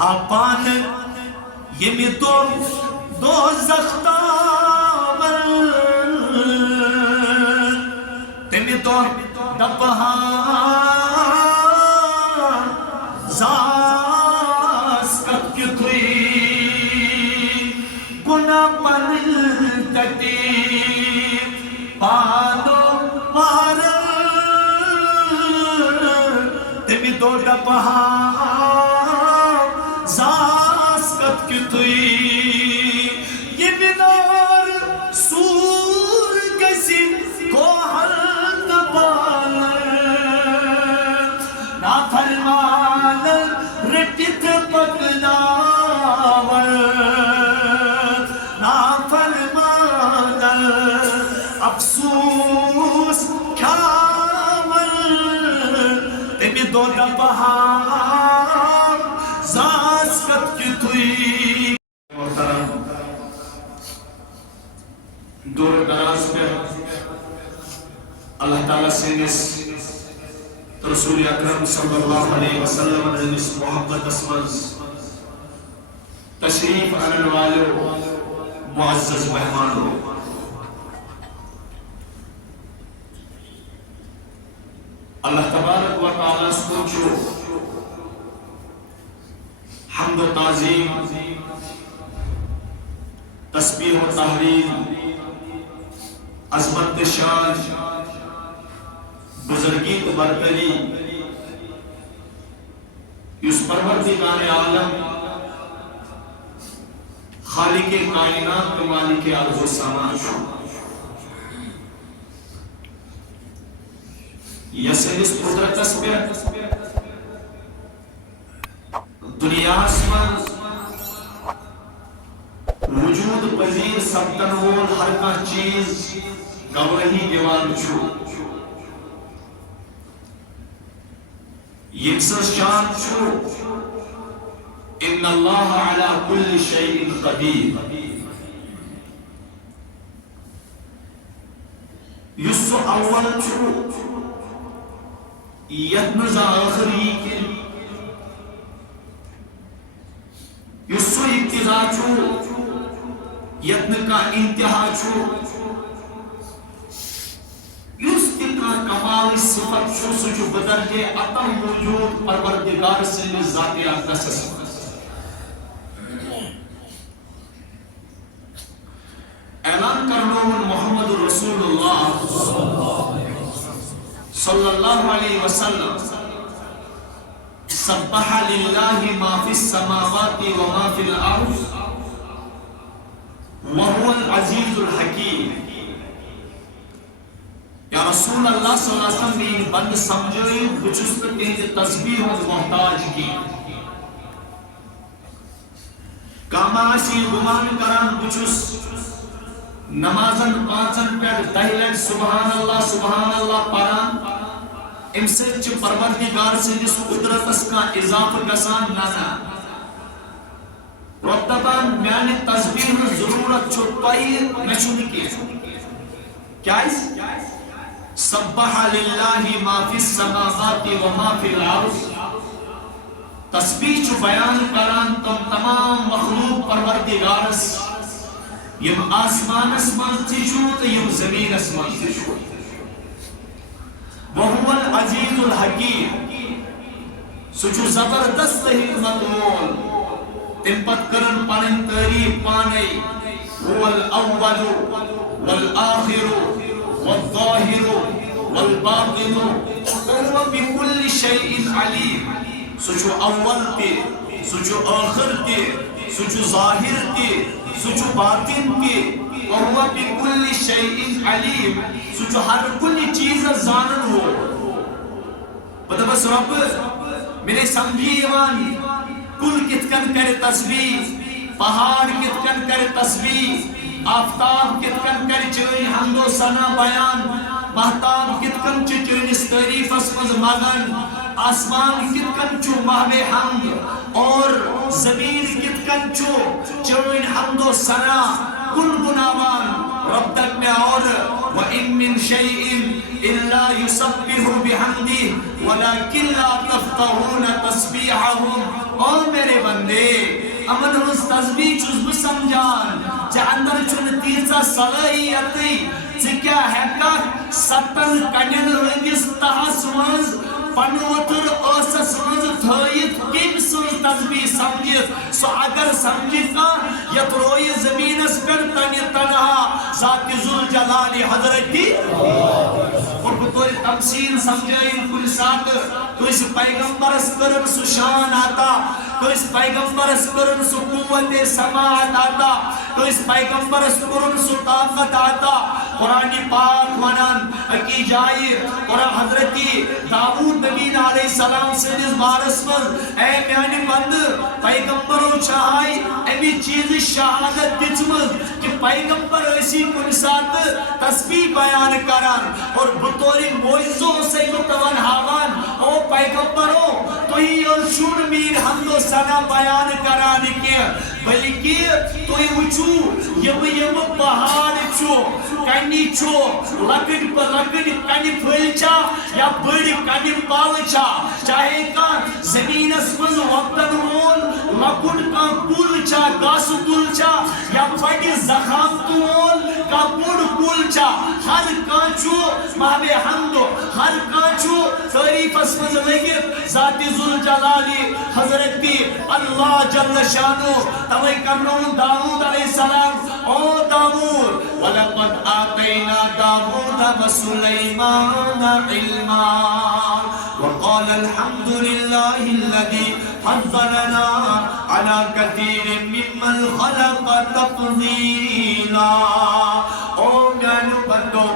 پان یمی دو زختاور تمی دو دپہا زاس کت کتوی گناہ پن تتی پانو مار تمی دو دپہا زاس کت کتوی یہ بنار سور کسی کوہر نبال نا فرمان رٹت پگلاور نا فرمان افسوس کھاور تمی دو دپہا زاس کت کتوی محترم دور دراز میں اللہ تعالیٰ سے رسول اکرم صلی اللہ علیہ وسلم نے محبت اسمنز تشریف آنے والے معزز مہمان ہو اللہ تبارک و تعالیٰ سوچو حمد و تعظیم تسبیح و تحلیل عظمت شان بزرگی و برتری اس پروردگار عالم خالق کائنات و مالک ارض و سماء یسن اس قدرت اس پہ دنیا اسمان وجود پذیر سبتن وول ہر کا چیز گواہی دیوان چھو یکسر شان چھو ان اللہ علی کل شیء قدیر یسو اول چھو یتنز آخری کے یسو ابتدا چھو یتن کا انتہا چھو یس کا کمال صفت چھو سچو بدل کے اتم موجود پروردگار سے ذات اقدس اعلان کرنو محمد رسول اللہ صلی اللہ علیہ وسلم سبح للہ ما فی السماوات و ما فی الارض وهو العزیز الحکیم یا رسول اللہ صلی اللہ علیہ وسلم نے بند سمجھے بچست تیز تسبیح و محتاج کی کاماسی گمان کران بچس نمازن پانچن پر دہلن سبحان اللہ پران امسے چھ پروردگار سے جس قدرت اس کا اضافہ گسان نانا رتبان میانی تسبیح ضرورت چھوٹائی نشونی کی کیا اس سبح للہ ما فی السماوات و ما فی الارض تسبیح چھ بیان کران تم تمام مخلوق پروردگارس یم آسمان اسمان تشوت یم زمین اسمان تشوت وهو العزیز الحکیم سچو زبردست حکمت وول تم پت کرن پنن تعریف پانے هو الاول والآخر والظاہر والباطن وهو بكل شیء علیم سچو اول تے سچو آخر تے سچو ظاہر تے سچو باطن تے وهو بكل شیء علیم سچو ہر کل چیز زانن ہو پتہ بس رب میرے سمجھیوان کل کتکن کرے تسبیح پہاڑ کتکن کرے تسبیح آفتاب کتکن کرے چوئی حمد و ثنا بیان مہتاب کتکن چوئنس تعریف اسمز مغن آسمان کتکن چو محب حمد اور زمین کتکن چوئن حمد و ثنا گنگناوان رب تک میں اور وَإِن مِّن شَيْءٍ إِلَّا يُسَبِّحُ بِحَمْدِهِ وَلَكِنْ لَا تَفْقَهُونَ تَسْبِيحَهُمْ۔ او میرے بندے امن ہنس تسبیح چھس بہ سمجھان ژے اندر چھن تیژا صلاحیتی ژے کیا ہیککھ ستن کنین ہندس تہس مز پنوتر ٲسس منٛز تھٲیِتھ کٔمۍ سٕنٛز تسبیح سمجھِتھ سُہ اگر سمجھِ کانٛہہ یتھ رویہِ زمیٖنس پٮ۪ٹھ تنہِ تنہا ذاتِ ذوالجلالِ حضرتی اور بطور تمثیل سمجھٲیِن کُنہِ ساتہٕ کٲنٛسہِ پیغمبرس کٔرٕن سُہ شان عطا کٲنٛسہِ پیغمبرس کٔرٕن سُہ قوتِ سماعت عطا کٲنٛسہِ پیغمبرس کوٚرُن سُہ طاقت عطا قرآن پاک ونان اکی جائے قرآن حضرتی داؤد نبی علیہ السلام سندس بارس مز اے میانی بند پیغمبروں چاہائی امی چیز شہادت دچمز کہ پیغمبر ایسی کن ساتھ تسبیح بیان کران اور بطور موعظوں سے متون ہاوان او پیغمبروں تو ہی ارشون میر حمد و ثنا بیان کران کے بلکہ تو ہی وچو یم پہاڑ چو کنی چو لکڑ کنی پھلچا یا بڑی کنی پالچا چاہے کان زمینس مز وقتن وول لکڑ کان کلچا گاس کلچا یا بڑی زخامت وول کا بڑ کلچا ہر کان چو محب حمدو ہر کان چو تعریف اس مز لگت ذات ذوالجلالی حضرتی اللہ جل شانو توئی کرنون داؤد علیہ السلام او داؤد وَلَقَدْ آتَيْنَا دَاوُودَ وَسُلَيْمَانَ عِلْمًا وَقَالَ الْحَمْدُ لِلَّهِ الَّذِي فَضَّلَنَا عَلَى كَثِيرٍ مِّمَّنْ خَلَقَ تَفْضِيلًا۔ او میانو بندو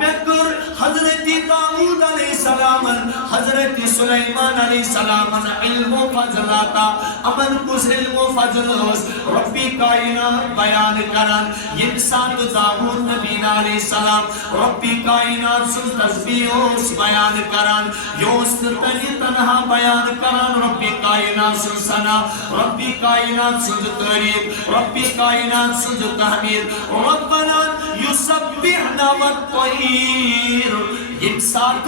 میں کر حضرت داؤد علیہ السلام حضرت سلیمان علیہ السلام علم و فضل آتا امن کس علم و فضل اس ربی کائنات بیان کرن انسان داؤد نبی علیہ السلام ربی کائنات سن تسبیح اس بیان کرن یوس تنی تنہا بیان کرن ربی کائنات سن ثنا ربی کائنات سن تعریف ربی کائنات سن تحمید ربنا یسبحنا والطیر امساک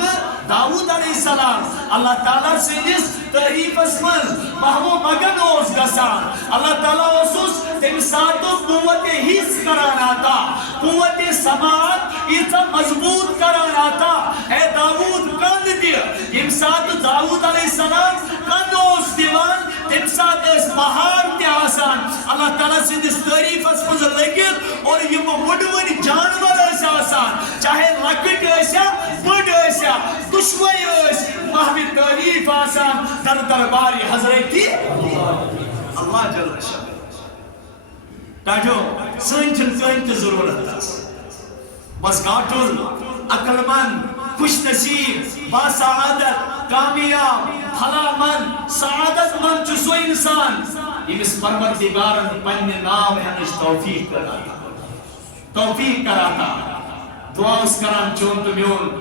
داؤد علیہ السلام اللہ تعالیٰ سے جس تعریف اسمز محمو مگن اوز گسان اللہ تعالیٰ اسوس امساتو قوت حس کران آتا قوت سماعت ایتا مضبوط کران آتا اے داؤد کند دیا امسات داؤد علیہ السلام کند اوز دیوان امسات اس پہاڑ تے آسان اللہ تعالیٰ سے جس تعریف اسمز لگت اور یہ مڈون جانور ایسا آسان چاہے لکٹ ایسا بڑ ایسا دشوئی ایس محبی تعریف آسان در درباری حضرتی اللہ جل شاہ تاجو سنچن سنچ ضرورت اس بس گاٹل عقل مند خوش نصیب باسعادت کامیاب بھلا مند سعادت مند چسو انسان امس پروردگارن پنہ نام ہنش توفیق کراتا دعا اس کران چون تو میون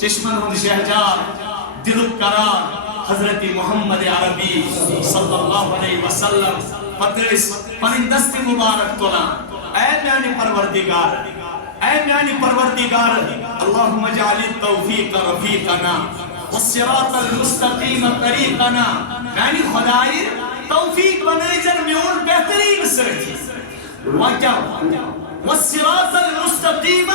چشمن ہند شہجار دلک قرار حضرت محمد عربی صلی اللہ علیہ وسلم پترس پنن دست مبارک تلان اے میانی پروردگار اللہم اجعل التوفیق رفیقنا والصراط المستقیم طریقنا میانی خدای توفیق بنائی جن میون بہترین سرٹی وکیا والصراط المستقیم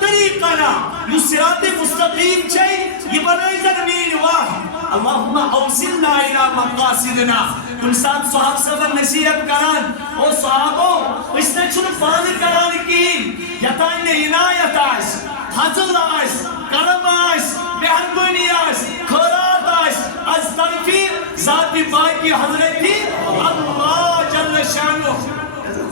طریقنا یو صراط مستقیم چھئی یہ بنائی جن مین واہ اللہم اوصلنا الى مقاصدنا کل ساتھ صحاب صدر نصیحت کران او صحابوں اس نے چھن پان کران کی یتان نے عنایت آئیس فضل آئیس کرم آئیس مہربانی آئیس خیرات آئیس از طرفی ذاتی باقی حضرتی اللہ جل شانو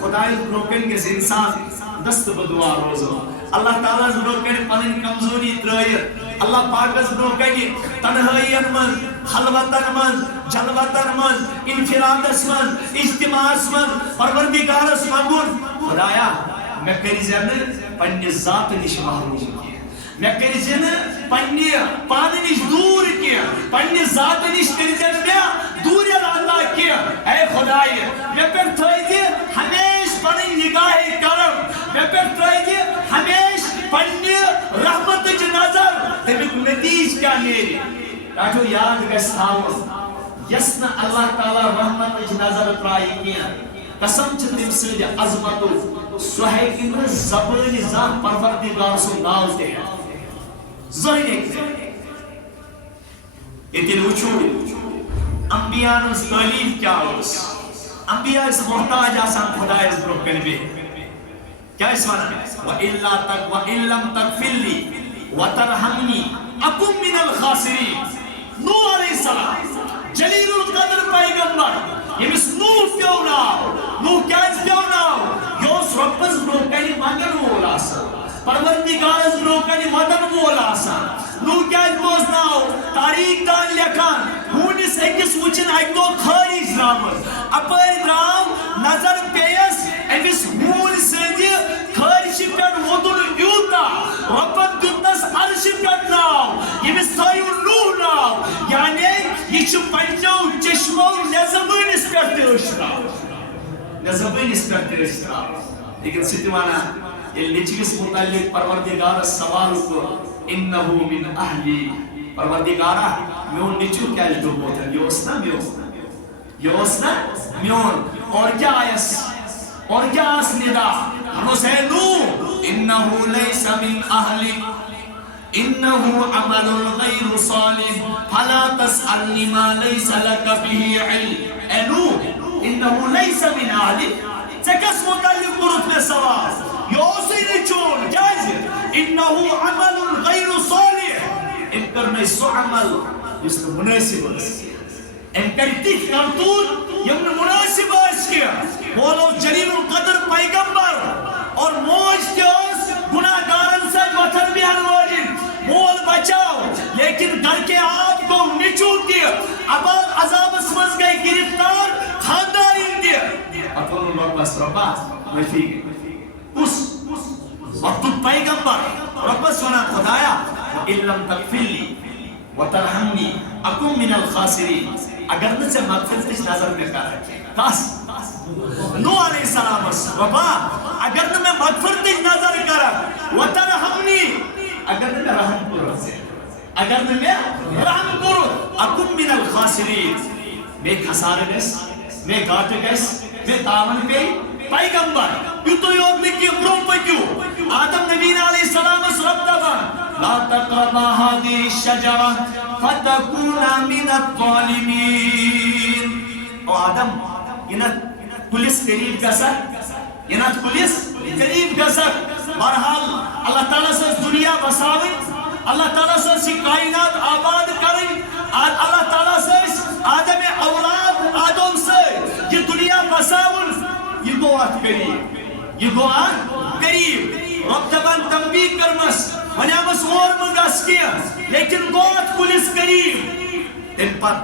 خدای بروکن کے انسان دست بدعا روزو اللہ تعالیٰ بروکن پنن کمزوری ترائیت اللہ پاکس بروکن تنہائین من خلوتن من جلوتن من انفرادس من اجتماعس من پروردگارس منگون خدایا میں کری زین پنی ذات نش محروم کیا میں کری زین پنی پانی نش دور کیا پنی ذات نش کری زین میں دور اللہ کیا اے خدای میں پر تھوئی دی ہمیش پنی نگاہ کرم کیا نیری تاٹھو یاد گس تھاون یسنا اللہ تعالی رحمت نظر ترائی کیا قسم چھ تم سند عظمتو سو ہیکہ نہ زبان زان پروردگار سن ناو دے زہن یتن وچھو انبیاء ہنز تعلیم کیا اس انبیاء اس محتاج آسان خدا اس برو کن بے کیا اس وانا وَإِن لَمْ تَغْفِرْ لِي وَتَرْحَمْنِي أَكُن مِّنَ الْخَاسِرِينَ نوح علیہ السلام جلیل القدر پیغمبر یمس نوح پیو ناو نوح کیا اس پیو ناو یوس ربز برو کنی مانگن وول آسان پروردگارز برو کنی مدن وول آسان نوح کیا اس بوز ناو تاریخ دان لکھان ہونس ایکس وچن ایک دو خارج درامز اپر درام نظر پیس ایمس ہون سندی خارج پیٹ وطن یوتا ربت دنس عرش پیٹ ناو یمس تھایو نوح ناو یعنی یہ چھ پنجو چشمو لزبانس پیٹ اشتراو لزبانس پیٹ اشتراو لیکن ستوانا یہ لچگس متعلق پروردگار سوال کو انہو من اہلی پروردگارہ میون نچو کیا جو بوتا یوسنا میون اور کیا آیس اور کیا آس ندا ہمو سے نو انہو لیس من اہلی انہو عمل غیر صالح فلا تسألنی ما لیس لک به علم اے نو انہو لیس من اہلی چکس متعلق برد میں سوال یوسی نچون جائز انہو عمل غیر صالح انکر میں سو عمل جس نے مناسب اس انکر تیک کرتون یمن مناسب اس کیا مولو جلیل القدر پیغمبر اور موج کے اس گناہ گارن سے وطن بھی حلواجن مول بچاؤ لیکن گھر کے آپ کو نچون دیا اباد عذاب اسمز گئے گرفتار خاندارین دیا اطول اللہ بس ربا مفیق اس وقت پیغمبر رب سونا خدایا اِلَّمْ تَغْفِرْلِي وَتَرْحَمْنِي أَكُن مِّنَ الْخَاسِرِينَ اگر نہ سے مغفرت اس نظر میں کر رکھے تاس نوح علیہ السلام ربا اگر نہ میں مغفرت اس نظر کر وَتَرْحَمْنِي اگر نہ میں رحم کرو اگر نہ میں رحم کرو أَكُن مِّنَ الْخَاسِرِينَ میں خسار گس میں گاٹ گس میں تاون پہ پیغمبر یو تو یوگ لکھی برو پکیو آدم نبی علیہ السلام رب دبان لا تقربا هذه الشجرة فتكونا من الظالمين او آدم ینت پولیس قریب گسک ینت پولیس قریب گسک برحال اللہ تعالیٰ سے دنیا بساوی اللہ تعالیٰ سے کائنات آباد کریں اللہ تعالیٰ سے آدم اولاد آدم سے یہ دنیا بساون یہ گوات قریب یہ گوات قریب رب دبان تنبیہ کرمس ونیامس اور مگس کیا لیکن گوات پولیس قریب تم پت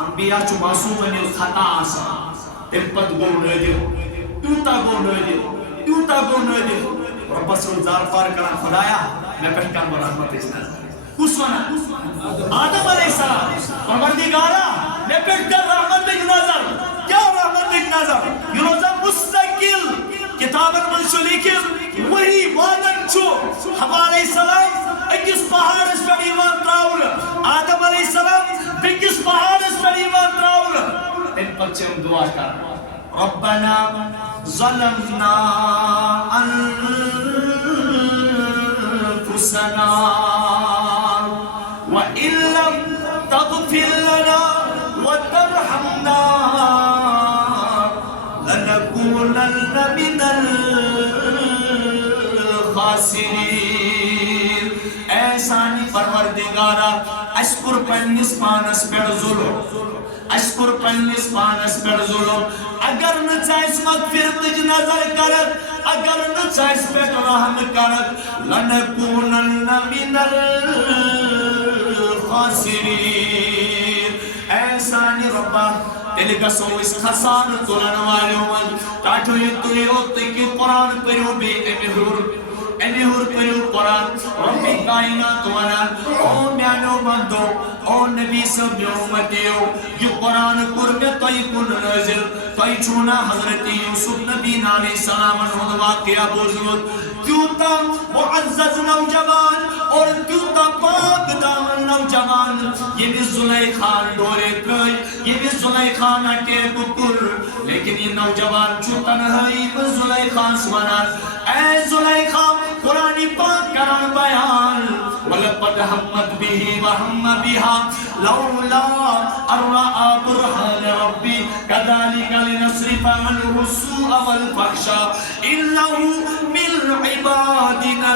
انبیاء چو معصوم انیل خطا آسا تم پت گو ندیو یوتا گو ندیو رب سر زار پار کرن خدایا میں پہکان و رحمت اس نظر اس ونا آدم علیہ السلام پروردگارا میں پہکان رحمت اس نظر کیا رحمت اس نظر یہ روزہ مستقل کتابن منشو لیکن وہی وادن چھو حوا علیہ السلام اکس پہاڑ اس پر ایمان تراؤل آدم علیہ السلام بکس پہاڑ اس پر ایمان تراؤل ان پچھے ہم دعا کر ربنا ظلمنا انفسنا وَإِن لَّمْ تَغْفِرْ لَنَا وَتَرْحَمْنَا لَنَكُونَنَّ مِنَ الْخَاسِرِينَ احسانی پروردگارا اشکر پنس پانس پر ظلم اشکر پنس پانس پر ظلم اگر نہ چاہیس مغفرت نظر کرد اگر نہ چاہیس پر رحم کرد لَنَكُونَنَّ مِنَ الْخَاسِرِينَ احسانی ربا تیلے گسو اس خسان تولن والیوں من تاٹھو یہ تلیو تکی قرآن پریو بے امہور امی ہور پریو قرآن رب کائنات ونان او میانو بندو او نبی صاحب امتیو یہ قرآن قرب توی کن نازل توی چونا حضرت یوسف نبی علیہ السلام ہند واقعہ بوزنود کیوتا معزز نوجوان اور کیوتا پاک دامن نوجوان یہ بھی زلیخان ڈورے کئی یہ بھی زلیخان اٹے بکر لیکن یہ نوجوان چھو تنہائی میں زلیخان سوانان اے زلیخان قرآن پاک کران بیان وَلَقَدْ هَمَّتْ بِهِ وَهَمَّ بِهَا لَوْلَا أَرْرَأَ بُرْهَانَ رَبِّي كَذَلِكَ لِنَصْرِفَ عَنْهُ السُّوءَ وَالْفَحْشَاءَ إِنَّهُ مِنْ عِبَادِنَا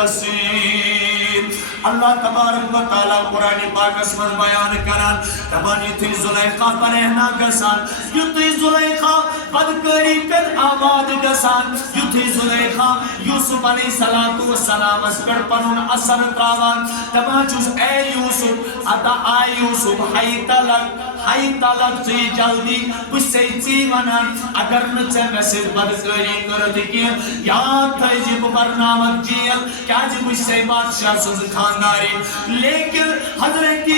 الْمُخْلَصِينَ اللہ تبارک و تعالیٰ قرآن پاک اسمت بیان کران تبانی تھی زلیخا پر احنا گسان یو تھی زلیخا بدکری پر آباد گسان یو تھی زلیخا یوسف علیہ السلام اس پر پنون اثر تراوان تبا چوز اے یوسف اتا آئے یوسف ہائی طلق چی جلدی کچھ سے چی ونان اگر نچے مسجد بدکری کرد کیا یاد تھے جی برنامت جیل کیا جی کچھ سے بادشاہ سز خانداری لیکن حضرت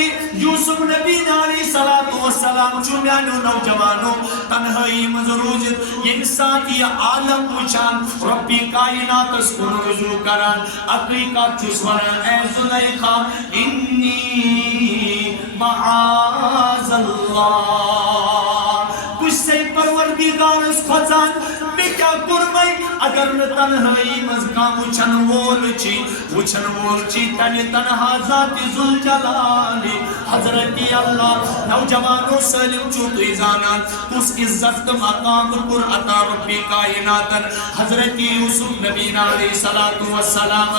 یوسف نبی علیہ السلام چومیانو نوجوانو تنہائی مزروجت یہ ساتھی عالم پوچھان ربی کائنات اس کو رجوع کران اقریقہ چسوران اے زلیخا انی معاذ اللہ کچھ سے پروردگار اس خزان میں کیا کرمائی اگر تنہائی مزکا وچھن وول چی تنہا ذات ذوالجلالی حضرت اللہ نوجوانو سلم چوتوی زانان اس عزت مقام پر عطا ربی کائناتن حضرت یوسف نبی علیہ السلام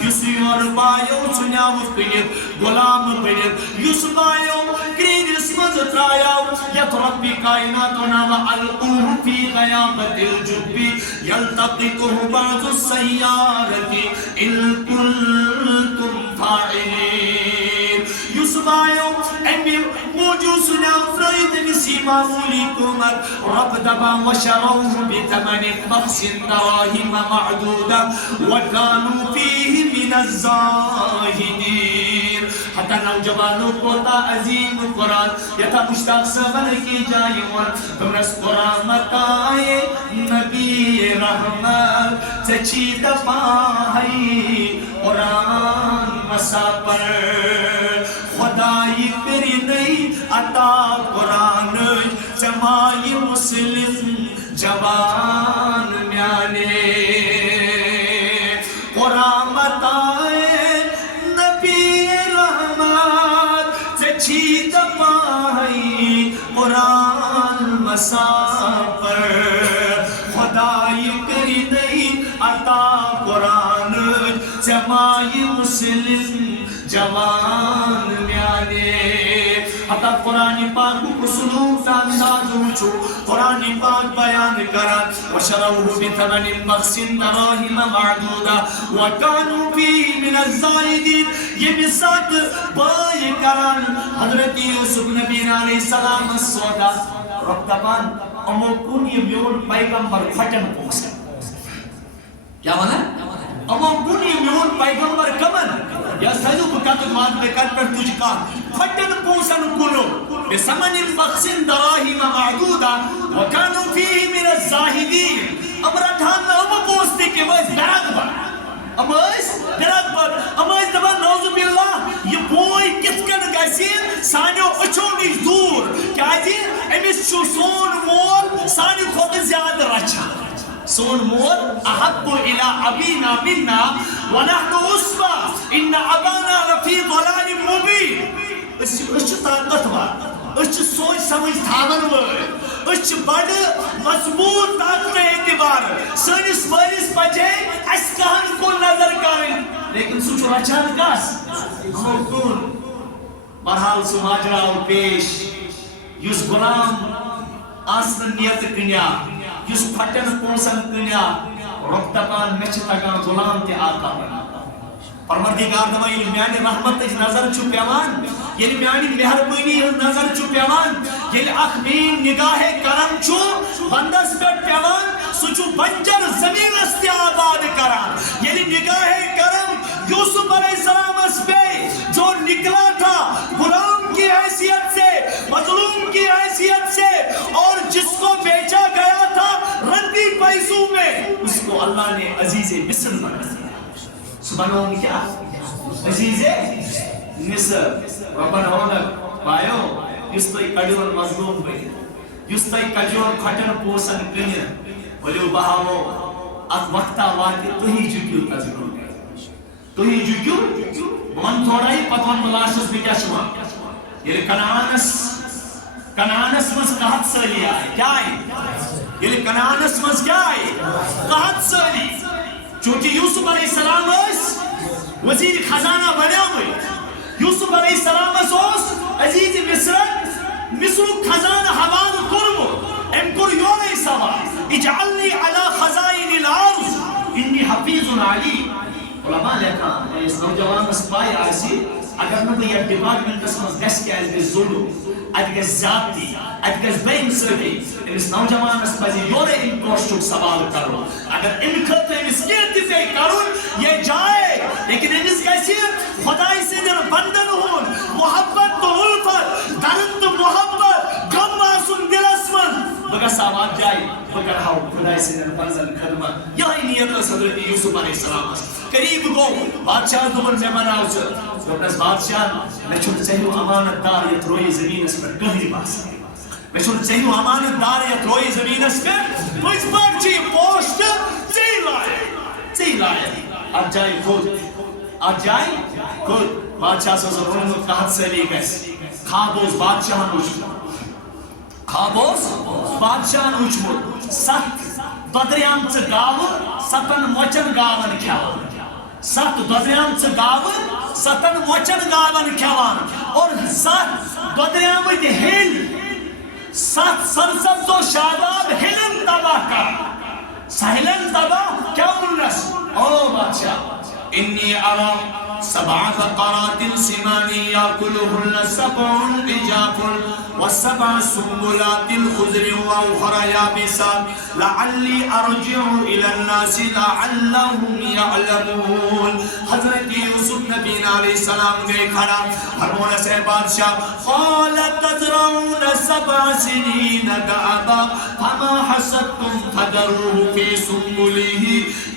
یوسیور بایو چنیاو کنیت غلام بنیت یوسف بایو کرینس مز ترایاو یت ربی کائناتنا وعلقوه فی غیابت الجبی یلتقطه بعض السیارتی ان کنتم فاعلین یوسف آئیو امی موجوس نافرائد نسی معمولی کمت رب دبا وشروه بتمن بخص دراہم معدودا وکانو فیہ من الزاہدین حتی نوجوانوں کو تا عظیم قرآن یا تا مشتاق سبن کی جائے تمرس قرآن مکائے نبی رحمت چچی دفاہی قرآن مسا پر خدای کری نہیں عطا قرآن جمائی مسلم جوان میانے قرآن متائے نبی رحمت چچی دفاہی قرآن مسا پر خدای کری نہیں عطا قرآن جمائی مسلم جوان میانے حتی قرآن پاک کو سلوک تا انداز وچو قرآن پاک بیان کران وشروه بثمن بخس دراہم معدودا وکانو فیہ من الزائدین یہ بسات بائی کران حضرت یوسف نبی علیہ السلام السودا ربطبان امو کن یہ میون پیغمبر کھٹن پوسن کیا مانا؟ امو کن یہ میون پیغمبر کمن یا سیدو بکاتت مات میں کٹ پر تجھ کا کھٹن پوسن کنو بسمن بخصن دراہم معدودا وکانو فیہ من الزاہدین امرتان میں امو پوستے کہ وہ اس درد بر امائز درد بر امائز دبا نوزو باللہ یہ بوئی کتکن گیسین سانیو اچھو نیش دور کیا جی امیس چو سون مول سانی خود زیادہ رچا سون مول احب الى ابینا مننا ونحن اسبا ان ابانا لفی ضلال مبین اس طاقت وار اس سوچ سمجھ تھاون ور اس بڑ مضبوط طاقت اعتبار سنس ورس بجے اس کہن کو نظر کرن لیکن سوچ رچان کاس ہم کون برحال سو ماجراو پیش یس غلام آسن نیت کنیا یس پھٹن پونسن کنیا ربطبان مچ تگان غلام تے آقا بنا پروردگار دما یہ میانی رحمت تج نظر چھو پیوان یہ میانی مہربانی نظر چھو پیوان یہ اخ مین نگاہ کرم چھو بندس پر پیوان سچو بنجر زمین استی آباد کران. یعنی نگاہ کرم یوسف علیہ السلام اس پہ جو نکلا تھا غلام کی حیثیت سے, مظلوم کی حیثیت سے, اور جس کو بیچا گیا تھا رنگی پیسوں میں, اس کو اللہ نے عزیز مصر بنا دیا. سبحان اللہ, کیا عزیز مصر. ربنا ہونک بایو یس تو کڑیون مظلوم بھئی, یس تو کڑیون کھٹن پوسن کنن ولیو بہاو ات وقتا واتی تو ہی جکیو تجربہ تو ہی جکیو من تھوڑا ہی پتون ملاشس بھی کیا شما. یہ کنانس مز قحط سالی آئے, کیا آئے یہ کنانس مز کیا آئے قحط سالی. چونکہ یوسف علیہ السلام اس وزیر خزانہ بنیا ہوئی, یوسف علیہ السلام اس عزیز مصر خزانہ حوال کرمو ام کر یونے سوا اجعلنی علی خزائن الارض انی حفیظ علی. علماء لکھا اس نوجوان اسپائی آسی اگر نہ یہ ڈپارٹمنٹ اس گس کے از ظلم ادگس زیادتی ادگس بے انصافی اس نوجوان اس پزی یورے ان کوشش سوال کرو. اگر ان خطے اس کی پہ کرو یہ جائے, لیکن اس کیسے خدائی سے در بندن ہون محبت تو الفت درد محبت غم آسن دل اسمن بگا ساوات جائے بگر ہاؤ خدائی سے در بندن خدمت. یہی نیت حضرت یوسف علیہ السلام قریب گو بادشاہ دبن میں بناو چل دبنس بادشاہ میں چھوٹ چاہیو امانت دار یت روی زمین اس پر کہیں باسا, میں چھوٹ چاہیو امانت دار یت روی زمین اس پر مجھ پر چی پوشت چی لائے اب جائے خود بادشاہ سے ضرورت قحط سے لی گئے. خوابوز بادشاہ نوچمت ست ددریام چھ گاون ستن موچن گاون کھیوان, ست ددریام چھ گاون ستن موچن گاون کھیوان, اور ست ددریام چھ ہل ست سرسبز و شاداب ہلن تباہ کر, سہلن تباہ کیا انس. او بادشاہ انی ارام سبع بقرات سمان یاکلهن سبع عجاف وسبع سنبلات خضر واخر یابسات لعلی ارجع الى الناس لعلهم يعلمون. حضرت یوسف نبی علیہ السلام گئے کھڑا فرمونا سے بادشاہ قال تزرعون سبع سنین دعبا فما حصدتم فذروه في سنبله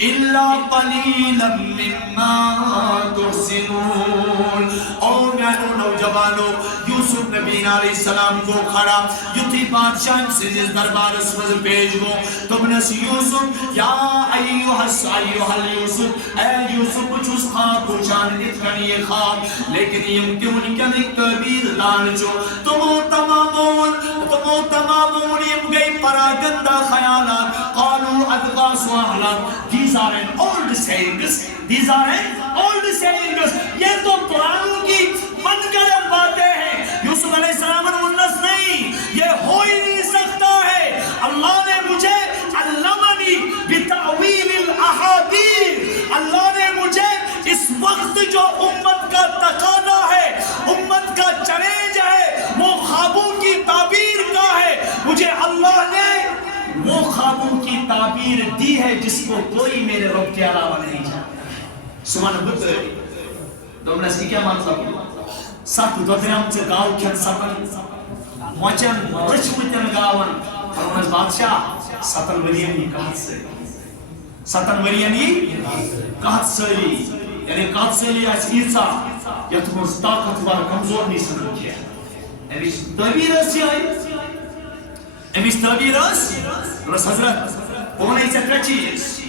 الا قليلا مما تحسنون. اور میانو نوجوانو یوسف نبی علیہ السلام کو کھڑا یوتی بادشاہ سے جس دربار اس وز پیش گو تمنس یوسف یا ایوہ یوسف اے یوسف چوس خواب پوچھان اتکنی یہ خواب لیکن یمتیون کن ایک تعبیر دان جو تمو تمامون یم گئی پراگندہ خیالات قالو ادغاس و احلام. These are an old sayings. These are an old sayings. یہ تو پرانوں کی من گرم باتیں ہیں. یوسف علیہ السلام انس نہیں, یہ ہو ہی نہیں سکتا ہے. اللہ نے مجھے علمنی بتعویل الاحادیث, اللہ نے مجھے اس وقت جو امت کا تقاضا ہے, امت کا چیلنج ہے, وہ خوابوں کی تعبیر کا ہے. مجھے اللہ نے وہ خوابوں کی تعبیر دی ہے جس کو کوئی میرے رب کے علاوہ نہیں جانتا. سبحان اللہ. دومنس کی کیا مطلب؟ ست ددریام چھ گاو کھن ستن موچن رچمتن گاون فرمانس بادشاہ ستن ورین ہی قحط سے, ستن ورین ہی قحط سالی, یعنی قحط سالی آس ایسا یت مز طاقتور کمزور نہیں سنن کیا. امیش تعبیر اسی آئی, امیش تعبیر رس حضرت ہونے سے کیا چیز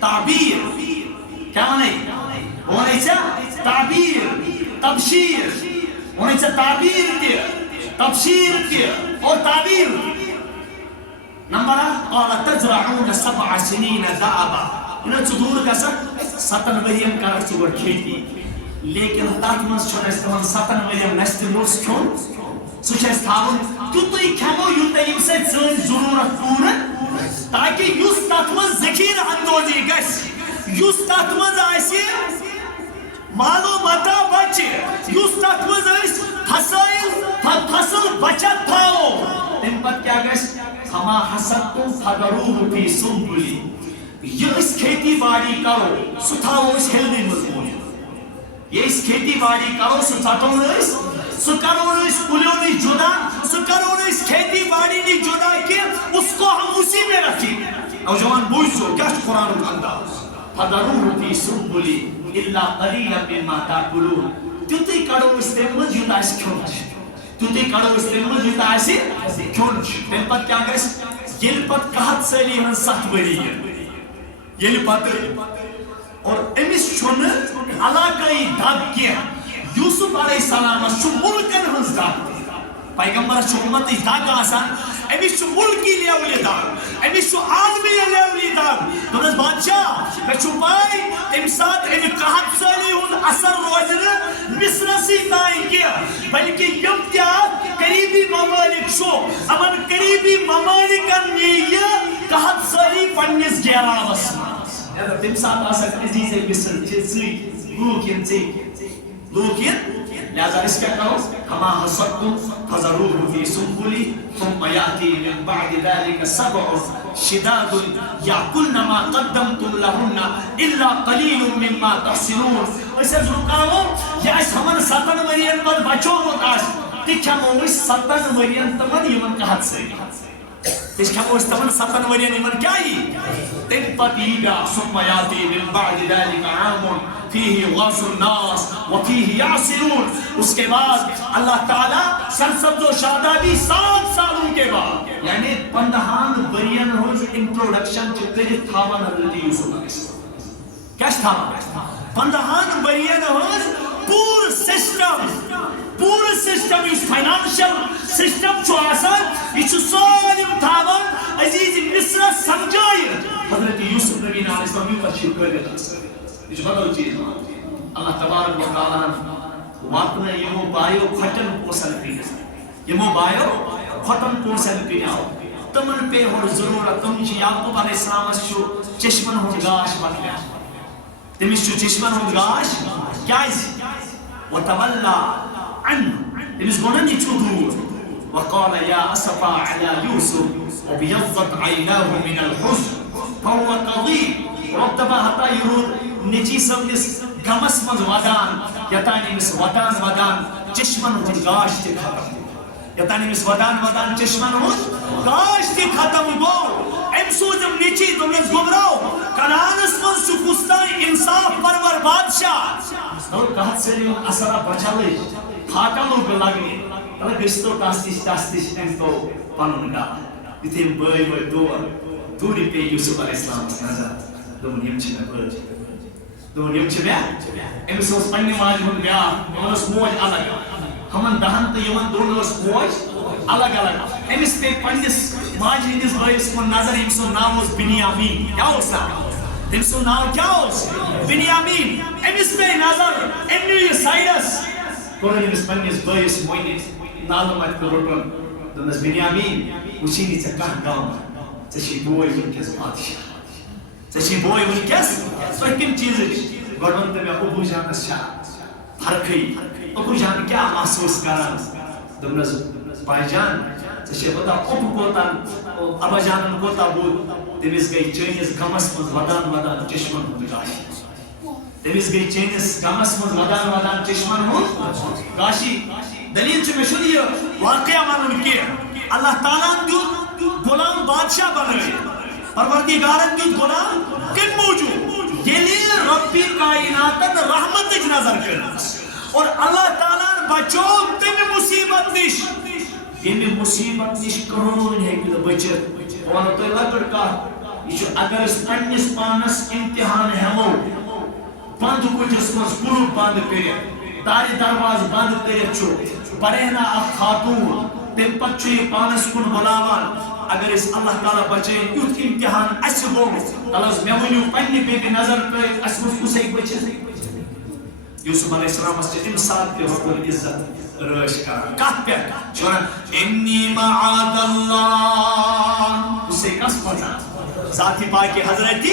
تعبیر کیا ہونے سے تعبیر تبشیر ہونے سے تعبیر کے تبشیر کے اور تعبیر. نمبر قال تزرعون سبع سنین دعبا انہیں صدور کا ستن وریم کرک چور کھیتی, لیکن تات منز چھوڑ استعمال ستن وریم نشت مرس کھون سوچ استعمال تیوتائی کھمو یوتائی یم سے سن ضرورت پورن تاکہ یوس تات منز ذکیر اندوزی گس, یوس تات منز آئیسی مالو متا بچے, یوس تات منز آئیس فصل بچت تھاو. تم پت کیا گس فما حسدتم فذروه في سنبله. یہ اس کھیتی باڑی کرو سہ تھاو اس ہلنے مضمون. یہ اس کھیتی باڑی کرو سہ ژٹو سہ کرو اس کلیوں نش جدا سہ کرو اس کھیتی باڑی نش جدا کہ اس کو ہم اسی میں رکھیں. نوجوان بوجھو کیا قرآن کا انداز. فذروه في سنبله الا قليلا مما تاكلون. تیوتی کڑو اس تم مز یوت آس کھیون. تیوتی کڑو اس تم مز یوت آس کھیون. تم پتہ کیا گژھِ ییٚلہِ پتہٕ قحط سٲلی ہٕنٛز 7 ؤری ییٚلہِ پتہٕ اور أمِس چھُنہٕ علاقٲیی دگ کینٛہہ. یوسف علیہ السلامس چھُ مُلکن ہٕنٛز دگ. پیغمبرس چھُ اُمتٕچ دگ آسان. أمِس چھُ مُلکی لیولہِ دگ. أمِس چھُ عالمی لیولہِ دگ. دوٚپنس بادشاہ مےٚ چھُ پاے تمہِ ساتہٕ اَمہِ قحط سٲلی ہُنٛد اثر روزِ نہٕ مصرسٕے تانۍ کینٛہہ بلکہِ یِم تہِ اتھ قریبی ممالک چھُ یِمن قریبی ممالکن نِیہِ یہِ قحط سٲلی پننِس گیراوس منٛز. تمہِ ساتہٕ آسان عزیٖزے مصر چھِ ژٕے لوٗکھ یِن ژےٚ لوٗکھ یِن. لہذا أسۍ کیٛاہ کرو فما حسدتم فذروه في سنبله ثم يأتي من بعد ذلك 7 شداد يأكلن ما قدمتم لهن إلا قليل مما تحسنون. أسۍ حظ رُکاوو یہِ اَسہِ ہمن 7 ؤرین پتہٕ بچومُت آسہِ تہِ کھٮ۪مو أسۍ 7 ؤرین تِمن یِمن قحط سٲلی. أسۍ کھٮ۪مو أسۍ تِمن 7 ؤرین یِمن کیٛاہ یی. تمہِ پتہٕ یی بیٛاکھ ثم يأتي من بعد ذلك عام فيه غاث الناس وفيه يعصرون. اس کے بعد اللہ تعالیٰ سرسبز و شادابی 7 سالوں کے بعد یعنی 15 ورین ہز انٹروڈکشن کرت تھاون حضرت یوسف علیہ السلام. کیا تھاون 15 ورین ہز پور سسٹم اس فائنانشل سسٹم چھو آسان یہ چھو سالم تھاون عزیز مصر سمجھائی. حضرت یوسف نبی علیہ السلام یوں تشریف کرتے ہیں. یہ بدل چیز اللہ تبارک و تعالیٰ واتن یمو بایو کھٹن پوسن پینس یمو بایو کھٹن پوسن پیناو تمن پہ ہن ضرورت. تم چھ یعقوب علیہ السلام چھو چشمن ہن گاش مکلیا تمس چھو چشمن ہن گاش کیاز وتولى عنه تمس گونن یہ چھو دور. وقال يا اسفا على يوسف وبيضت عيناه من الحزن فهو كظيم. ربما حتى يرود نچی سمس غمس مز ودان یتانی مس ودان چشمن ہن گاش تہ ختم. یتانی مس ودان چشمن ہن گاش تہ ختم گو. ام سوزم نچی تمس گمراو کنانس مز چھ کستان انصاف پرور بادشاہ. اور قحط سٲلی اثر بچلے پھاٹل لگنی تل گستو تاستش تو پنن گا یتھ بٲے وٲے دوٗرِ پے یوسف علیہ السلام نظر. دوٚپُن یِم چھِ مےٚ بٲژ. دوٚپُن یِم چھِ مےٚ. أمِس اوس پننہِ ماجہِ ہُنٛد بیٛاکھ یِمن ٲس موج الگ. ہُمن 10 تہٕ یِمن 2 ٲس موج الگ الگ. أمِس پے پننِس ماجہِ ہٕنٛدِس بٲیِس کُن نظر ییٚمہِ سُنٛد ناو اوس بنیامین. کیٛاہ اوس ناو تٔمۍ سُنٛد ناو کیٛاہ اوس بنیامین. أمِس پے نظر أمۍ نیوٗ یہِ سایڈس کوٚرُن أمِس پننِس بٲیِس مۄنہِ نالہٕ مَتہِ تہٕ روٚٹُن. دوٚپنس بنیامین وٕچھی نہٕ ژےٚ کانٛہہ غم ژےٚ چھُے بوے وٕنکٮ۪س بادشاہ. ژےٚ چھُے بوے وٕنکٮ۪س تۄہہِ کَمہِ چیٖزٕچ. گۄڈٕ ووٚن تٔمۍ مےٚ ابوٗ جانس چھا فرقٕے. ابوٗ جان کیٛاہ محسوٗس کران. دوٚپنس باے جان ژےٚ چھے پتہ اوٚپ کوتاہ ابا جانن کوتاہ بوٚد. تٔمِس گٔے چٲنِس غمس منٛز ودان چشمن ہُنٛد گاشی. تٔمِس گٔے چٲنِس غمس منٛز ودان چشمن ہُنٛد گاشی. دلیٖل چھِ مےٚ چھُنہٕ یہِ واقعہ وَنُن کینٛہہ. اللہ تعالیٰ ہن دیُت غلام بادشاہ بنٲیِتھ. پروردگارن دیُت غلام کمہِ موٗجوٗب ییٚلہِ رۄبِ کایناتن رحمتٕچ نظر کٔرمٕژ اور اللہ تعالیٰ ہن بچوو تمہِ مُصیبت نِش ییٚمہِ مُصیبت نِش کٕہۭنۍ ہیٚکہِ نہٕ بٔچِتھ. بہٕ وَنو تۄہہِ لۄکٕٹ کتھ یہِ چھُ اگر أسۍ پننِس پانس امتحان ہٮ۪مو بنٛد کُٹھِس منٛز کُلُف بنٛد کٔرِتھ دارِ درواز بنٛد کٔرِتھ چھُ پرہینا اکھ خاتوٗن تمہِ پتہٕ چھُ یہِ پانس کُن بُلاوان. اگر أسۍ اللہ تعالیٰ بچٲیِن یُتھ امتحان اَسہِ گوٚو تل حظ مےٚ ؤنِو پننہِ بیٚکہِ نظر ترٲیِتھ اَسہِ منٛز کُس ہیٚکہِ بٔچِتھ. یوسف علیہ السلامس چھِ تمہِ ساتہٕ تہِ رۄبُن عزت رٲچھ کران. کتھ پٮ۪ٹھ چھُ ونان انی معاذ اللہ. کُس ہیٚکہِ کس پتہ ذاتِ پاکہِ حضرتِ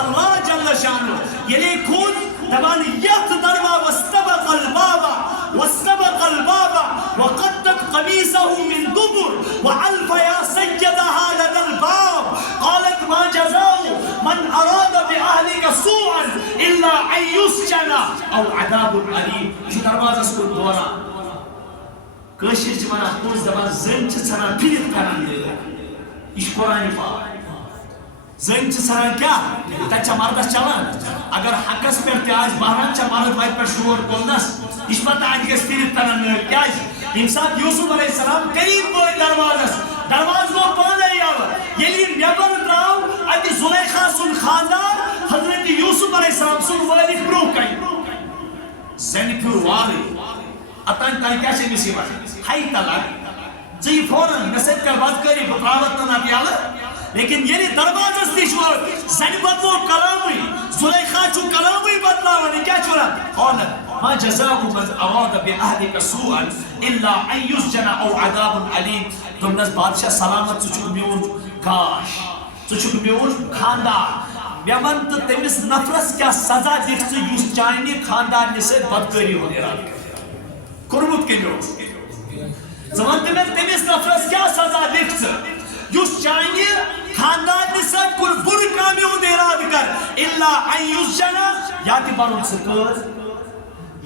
اللہ جل شانہ ییٚلے کھوٚت دپان یتھ دروا واستبق الباب وقدت قميصه من دبر والف يا سيدها الا ان يسجن او عذاب علیم. یہ دروازس کن دورا کشیر چھ ونان پوز دپان زن چھ ژھنان پھرِتھ پھرن لٲگِتھ. یہ قرآن پاک. زن چھ ژھنان کیا تتہِ چھا مردس چلان اگر حقس پہ تہ آسہِ بہران چھا مرد وتہِ پہ شور تُلنس. یہ پتہ اتہِ گژھِ پھرِتھ پھرن لٲگِتھ. کیازِ ییٚمہِ ساتہٕ یوسف علیہ السلام قریب وٲتۍ دروازس دروازٕ گوٚو پانے یلہٕ. ییٚلہِ نٮ۪بر درٛاو اتہِ زُلیخا سُنٛد خاندان حضرت یوسف علیہ السلام سُنٛد وٲلِتھ برٛونٛہہ کنہِ. زنہِ پھیوٗر والٕے اتان تانۍ کیٛاہ چھِ أمِس یِوان ہاے تلک ژٕ یہِ فورن مےٚ سۭتۍ کر بدکٲری بہٕ ترٛاوتھ نہٕ نتہٕ یلہٕ. لیکن ییٚلہِ دروازس نِش ووت زنہِ بدلو کلامٕے. زُلیخا چھُ کلامٕے بدلاوان. یہِ کیٛاہ چھُ ونان قال ما جزاء من اراد باهلك سوءا الا ان يسجن او عذاب عليم. دوٚپنس بادشاہ سلامت ژٕ چھُکھ میون گاش ژٕ چھُکھ میون خاندان. مےٚ ون تہٕ تٔمِس نفرس کیٛاہ سزا دِکھ ژٕ یُس چانہِ خاندانہِ سۭتۍ بدکٲری ہُنٛد ارادٕ کرِ کوٚرمُت کٔمۍ اوس. ژٕ ون تہٕ مےٚ تٔمِس نفرس کیٛاہ سزا دِکھ ژٕ یُس چانہِ خاندانہِ سۭتۍ کُنہِ بُرٕ کامہِ ہُنٛد ارادٕ کر. الا ان يسجن یا تہِ بنُن ژٕ قٲد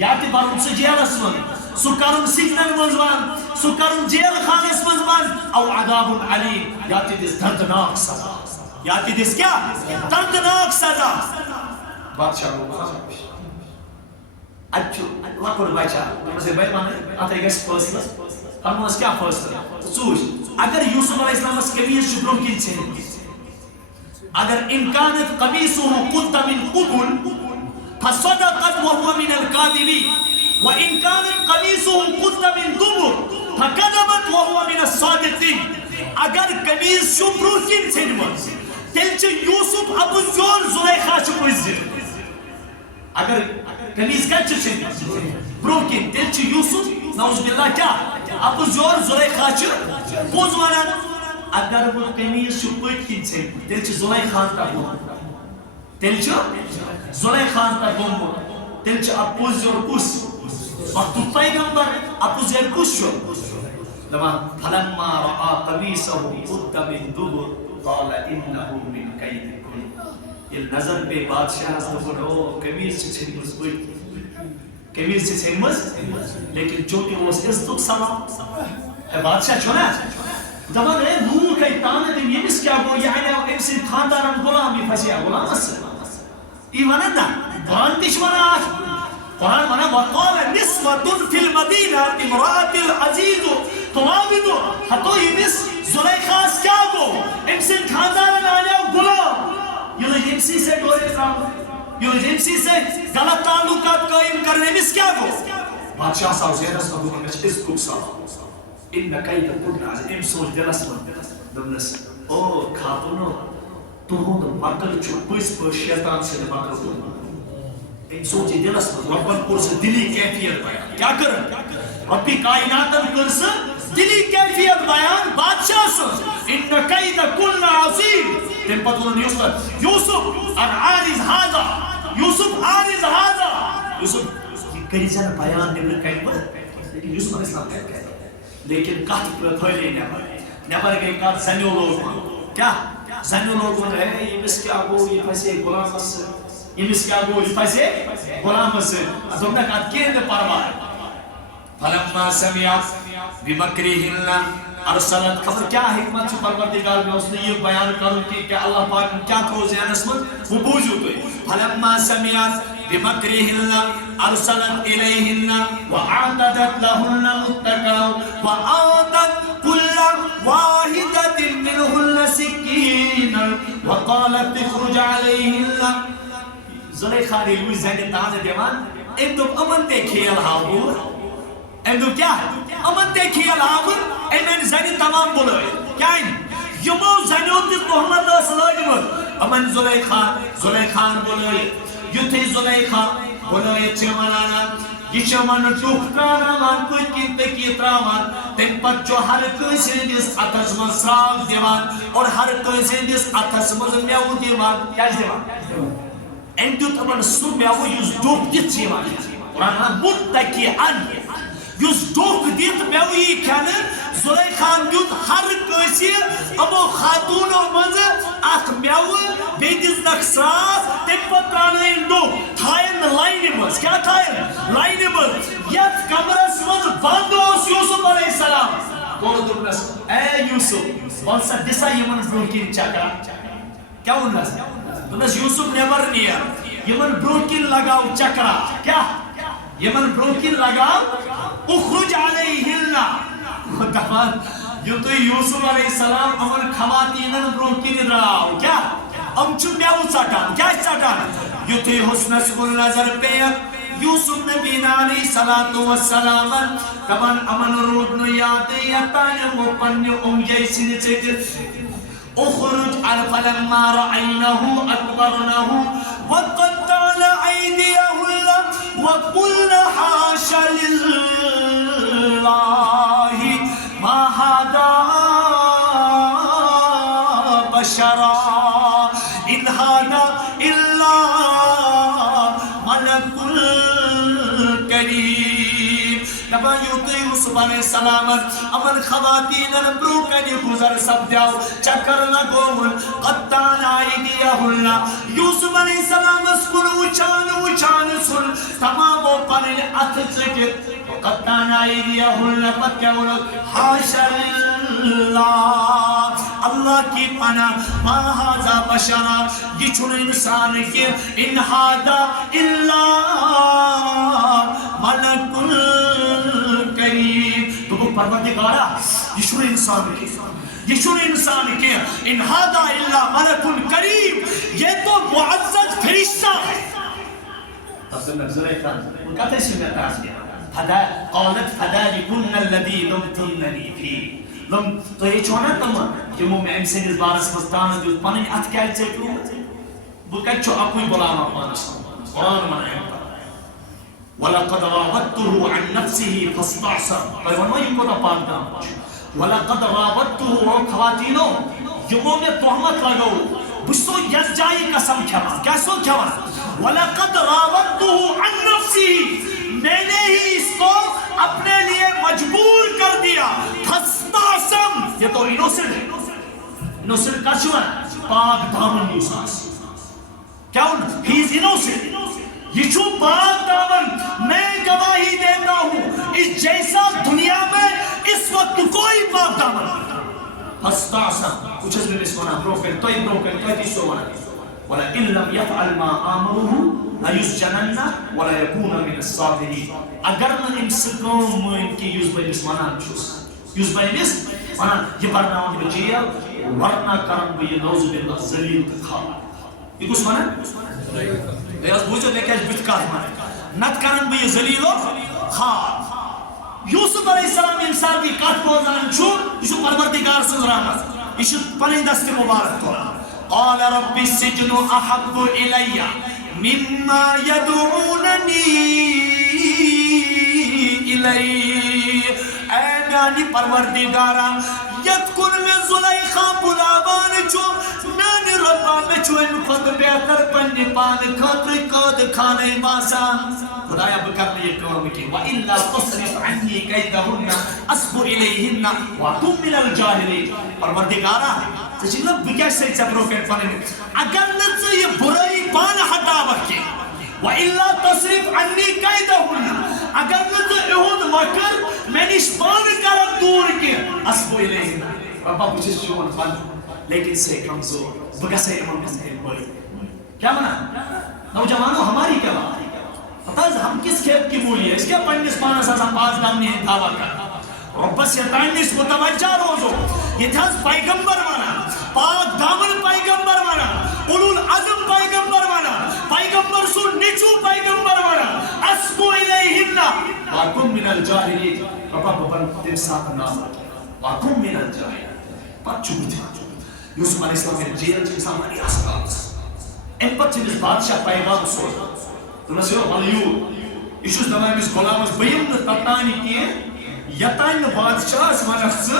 یا تہِ بنُن ژٕ جیلس منٛز سُہ کرُن سجنن منٛز بنٛد سُہ کرُن جیل خانس منٛز بنٛد. او عذاب علیم یا تہِ دِس دردناک سزا یا تہِ دِس کیٛاہ دردناک سزا. بادشاہ گوٚو خاموش. اتہِ چھُ لۄکُٹ بچہ دوٚپمس ہے بھائی ون اتھے گژھِ فٲصلہٕ. تمس کیٛاہ فٲصلہٕ ژٕ وٕچھ اگر یوسف علیہ السلامس قمیٖض چھُ برٛونٛہہ کِنۍ ژھیٚنمٕژ اگر امکانت قمیصه قد من قبل فصدقت وهو من الكاذبين وإن كان قميصه قد من دبر فكذبت وهو من الصادقين. اگر قمیٖض چھُ برٛونٛہہ کِنۍ ژھیٚنمٕژ تیٚلہِ چھُ یوسف اپُز یور زُلیخا چھُ پٔزۍ. اگر قمیٖض کتہِ چھُ ژھیٚنمٕژ برٛونٛہہ کِنۍ تیٚلہِ چھُ یوسف نعوذ باللہ کیٛاہ اپُز یور زُلیخا چھُ پوٚز ونان. اگر وۄنۍ قمیٖض چھُ پٔتۍ کِنۍ ژھیٚنمٕژ تیٚلہِ چھُ زُلیخاہن تتھ گوٚمُت تیٚلہِ چھُ زُلیخاہن تتھ گوٚمُت. تیٚلہِ چھُ اپُز یور کُس وقتُک پیغمبر اپُز یور کُس چھُ دپان فلما رأى قميصه قد من دبر قال إنه من كيدكن. ییٚلہِ نظر پیٚیہِ بادشاہس دوٚپُن او قمیٖض چھِ ژھیٚنمٕژ پٔتۍ قمیٖض چھِ ژھیٚنمٕژ لیکن چوٗنٛکہِ اوس عزتُک سوال. ہے بادشاہ چھُ نا دپان ہے لوٗکھ ہے تانہٕ دِنۍ ییٚمِس کیٛاہ گوٚو یہِ اَنیو أمۍ سٕنٛدۍ خاندانن غلام یہِ پھسیو غلامس سۭتۍ. یی ونان نا قرآن تہِ چھُ ونان اتھ. قرآن ونان وقال نسوة في المدينة امرأة العزيز تراود. ہتو ییٚمِس زُلیخاہس کیٛاہ گوٚو أمۍ سٕنٛدۍ خاندانن انیو غلام. یہِ لٔج أمۍ سٕے سۭتۍ ڈورے تراونہٕ یہِ لٔج أمۍ سٕے سۭتۍ غلط تعلقات قٲیِم کرنہٕ. أمِس کیٛاہ گوٚو بادشاہ آو ذہنس منٛز دوٚپُن مےٚ چھُ عزتُک سوال. ان كيدكن عظيم. أمۍ سوچ دلس منٛز دوٚپنس او خاتوٗنو تُہُنٛد مکر چھُ پٔزۍ پٲٹھۍ شیطان سٕنٛدِ مکر کوٚرمُت. أمۍ سوچ یہِ دلس منٛز رۄبن کوٚر سُہ دِلی کیفیت بیان. کیٛاہ کٔرٕن رۄبِ کایناتن کٔر سُہ دِلی کیفیت بیان بادشاہ سٕنٛز. ان كيدكن عظيم. تمہِ پتہٕ ووٚنُن یوسف ان عارض هذا یوسف عارض هذا. یوسف یہِ کٔرۍ زِ نہٕ بیان نیٚبرٕ کنہِ وۄنۍ لیکن یوسف علیہ السلام کَرِ لیکن کتھ پھٲلے نٮ۪بر گٔے کتھ زنیو لوگمُت. کیٛاہ زنیو لوگمُت ہے ییٚمِس کیٛاہ گوٚو یہِ پھسے غلامس سۭتۍ ییٚمِس کیٛاہ گوٚو یہِ پھسے غلامس سۭتۍ. دوٚپنکھ ادٕ کینٛہہ نہٕ پرواے. فلما سمعت بمكرهن ارسلت. خبر کیٛاہ حکمت چھُ پروردگار مےٚ اوس نہٕ یہِ بیان کرُن کہِ اللہ پاکن کیٛاہ تھوٚو ذہنس منٛز وۄنۍ بوٗزِو تُہۍ. فلما سمعت بمكرهن ارسلت اليهن واعتدت لهن متكئا واعطت كل واحدة منهن سكينا وقالت اخرج عليهن. زُلیخا ییٚلہِ وٕچھ زنہِ تانہٕ دِوان أمۍ دوٚپ یِمن تے کھیل ہاو بہٕ. أمۍ دوٚپ کیٛاہ یِمن تے کھیل ہاو بہٕ. أمۍ أنۍ زنہِ تمام بُلٲیِتھ. کیٛاہ أنۍ یِمو زنیو تہِ تُہمت ٲس لٲجمٕژ. یِمن زُلیخاہن بُلٲیِتھ. یُتھُے زُلیخا بُلٲیِتھ چھِ وَنان یہِ چھِ یِمن ٹُکھ ترٛاوناوان پٔتۍ کِنۍ تٔکی ترٛاوان. تمہِ پتہٕ چھُ ہر کٲنٛسہِ ہٕنٛدِس اَتھس منٛز سرٛاگ دِوان اور ہر کٲنٛسہِ ہٕنٛدِس اَتھس منٛز مٮ۪وٕ دِوان. کیٛازِ دِوان أمۍ دیُت یِمن سُہ مٮ۪وٕ یُس ڈوٚکھ دِتھ چھِ یِوان قرآن مُتَّکِئًا. یُس ڈوٚکھ دِتھ مٮ۪وٕ یی کھٮ۪نہٕ زُلیخاہن دیُت ہر کٲنٛسہِ یِمو خاتوٗنو منٛزٕ اکھ مٮ۪وٕ بیٚیہِ دِژنکھ سرٛاگ تمہِ پتہٕ ترٛاونٲیِن ڈوٚکھ. لائنہِ منٛز کیٛاہ تھایَن لائنہِ منٛز یتھ کمرس منٛز بنٛد اوس یوٗسف علیہ السلام گوٚو دوٚپنس اے یوٗسف وَل سا دِ سا یِمن برٛونٛہہ کِنۍ چکرا کیٛاہ ووٚننس دوٚپنس یوٗسف نٮ۪بر نیر یِمن برٛونٛہہ کِنۍ لگاو چکرا کیٛاہ یِمن برٛونٛہہ کِنۍ لگاو اخرج علیہن دپان یُتھُے یوٗسف علیہ السلام یِمن خواتیٖنن برٛونٛہہ کِنۍ درٛاو کیٛاہ یِم چھِ میوٕ ژٹان کیٛاہ چھِ ژٹان یُتھُے حُسنس کُن نظر پیٚیَکھ یوٗسف نبی علیہ الصلوٰۃ والسلامن دپان یِمن روٗد نہٕ یادٕے یوٚتانۍ یِمو پننہِ اوٚنگجے سۭتۍ ژٔٹِتھ اخرج فلما رأينه أكبرنه وقطعن أيديهن وقلن حاش لله ما هذا بشرا إن هذا إلا ملك كريم دپان یُتھُے یوٗسف علیہ السلامن یِمن خواتیٖنن برٛونٛہہ کنہِ گُزر سپدیو چکر لگووُن قطعن أيديهن یوٗسف علیہ السلامس کُن وٕچھان وٕچھان ژھُن تمامو پنٕنۍ اتھٕ ژٔٹِتھ قطعن أيديهن پتہٕ کیٛاہ ووٚنُکھ حاش للہ اللہ کی پناہ ما هذا بشرا یہ چھُنہٕ اِنسان کینٛہہ ان هذا الا ملک کریم دوٚپُکھ پروردگارا یہ چھُنہٕ اِنسان کینٛہہ یہ چھُنہٕ اِنسان کینٛہہ ان هذا الا ملک کریم یہ تو معزز فرشتہ ہے تب سے زلیخا ان کا تیسے میں اعتراض کیا قالت فذلكن الذي لمتنني فيه تو یہ چھونا تم یمو میں امہِ سٕنٛدِس بارس منٛز تانہٕ دیُت پنٕنۍ اتھٕ کیٛازِ ژٔٹِو بہٕ کتہِ چھُ اکُے بُلاوان پانس قرآن ونان ولقد راودته عن نفسه فاستعصم تۄہہِ ووٚنوا یِم کوتاہ پاک دام چھُ ولقد راودته او خواتیٖنو یمو مےٚ تہمت لگوو بہٕ چھُسو یتھ جایہِ قسم کھٮ۪وان کیٛاہ چھُسو کھٮ۪وان ولقد راودته عن نفسه میں نے ہی اس کو اپنے لیے مجبور کر دیا فاستعصم یہ تو انوسنٹ ہے انوسنٹ کا چھو ہے پاک دامن یوساس کیا ہی از انوسنٹ یہ چھو پاک دامن میں گواہی دیتا ہوں اس جیسا دنیا میں اس وقت کوئی پاک دامن فاستعصم کچھ اس میں اس ونا بروکر توی تیسو ونا وَلَئِن لَمْ يَفْعَلْ مَا آمَرُهُ لَيُسْجَنَنَّ وَلَا يَكُونَ مِنَ الصَّاغِرِينَ اگر نہ أمۍ سُہ کٲم مٲنۍ کہِ یُس بہٕ أمِس وَنان چھُس یُس بہٕ أمِس وَنان یہِ بَرناوَن بہٕ جیل ورنہ کَرَن بہٕ یہِ نعوذ باللہ ذلیل تہٕ خار یہِ کُس وَنان تُہۍ حظ بوٗزِو مےٚ کیٛازِ بٕتھِ کَتھ وَنان نَتہٕ کَرَن بہٕ یہِ ذلیل و خار یوٗسف علیہ السلام ییٚمہِ ساتہٕ یہِ کَتھ بوزان چھُ یہِ چھُ پروردگار سٕنٛز رحمت یہِ چھُ پَنٕنۍ دستہِ مُبارک تُلان قال رب السجن احب الي مما يدعونني اليه اے میانی پروردگارا یت کن میں زلیخا بلاوان چھو میانی ربا میں چھو ان خود بہتر پنی پان خاطر قد کھانے باسان خدایا بکر یہ کام کی وَإِلَّا تُصْرِفْ عَنِّي كَيْدَهُنَّ أَصْبُ إِلَيْهِنَّ وَأَكُن مِّنَ الْجَاهِلِينَ پروردگارا ژٕ چھُکھ نا بہٕ کیٛاہ چھُسے ژےٚ برٛونٛہہ کَنہِ پنٕنۍ اگر نہٕ ژٕ یہِ بُرٲیی پانہٕ ہٹاوکھ کینٛہہ وَإِلَّا تُصْرِفْ عَنِّي كَيْدَهُنَّ اگر نہٕ ژٕ یِہُنٛد مکر مےٚ نِش پانہٕ کرکھ دوٗر کینٛہہ أصْبُ إِلَيْهِنَّ رۄبا بہٕ چھُس چون بنٛدٕ لیکن سے کمزور بہٕ گژھے یِمن منٛز تیٚلہِ بٔڑۍ کیٛاہ وَنان نوجوانو ہماری کیا بات پتہ ہم کس کھیت کی مولی ہے اس کے پنجس پانس آسان پاس دامنی دعویٰ کرنا رب شیطانیس متوجہ روزو یہ تھا پیغمبر مانا پاک دامن پیغمبر مانا اولو العظم پیغمبر مانا پیغمبر سو نچو پیغمبر مانا اسبو الیہن واکم من الجاہلین ربا ببن تم ساتھ نام واکم من الجاہلین پت چوب تھا یوسف علیہ السلام کے جیل کے سامنے آسکاس ان پت چیز بادشاہ پیغام سوزا تو نسیو علیو ایشوز دمائم اس غلامس بیم تتانی کیے یتائن بادشاہ سوانکس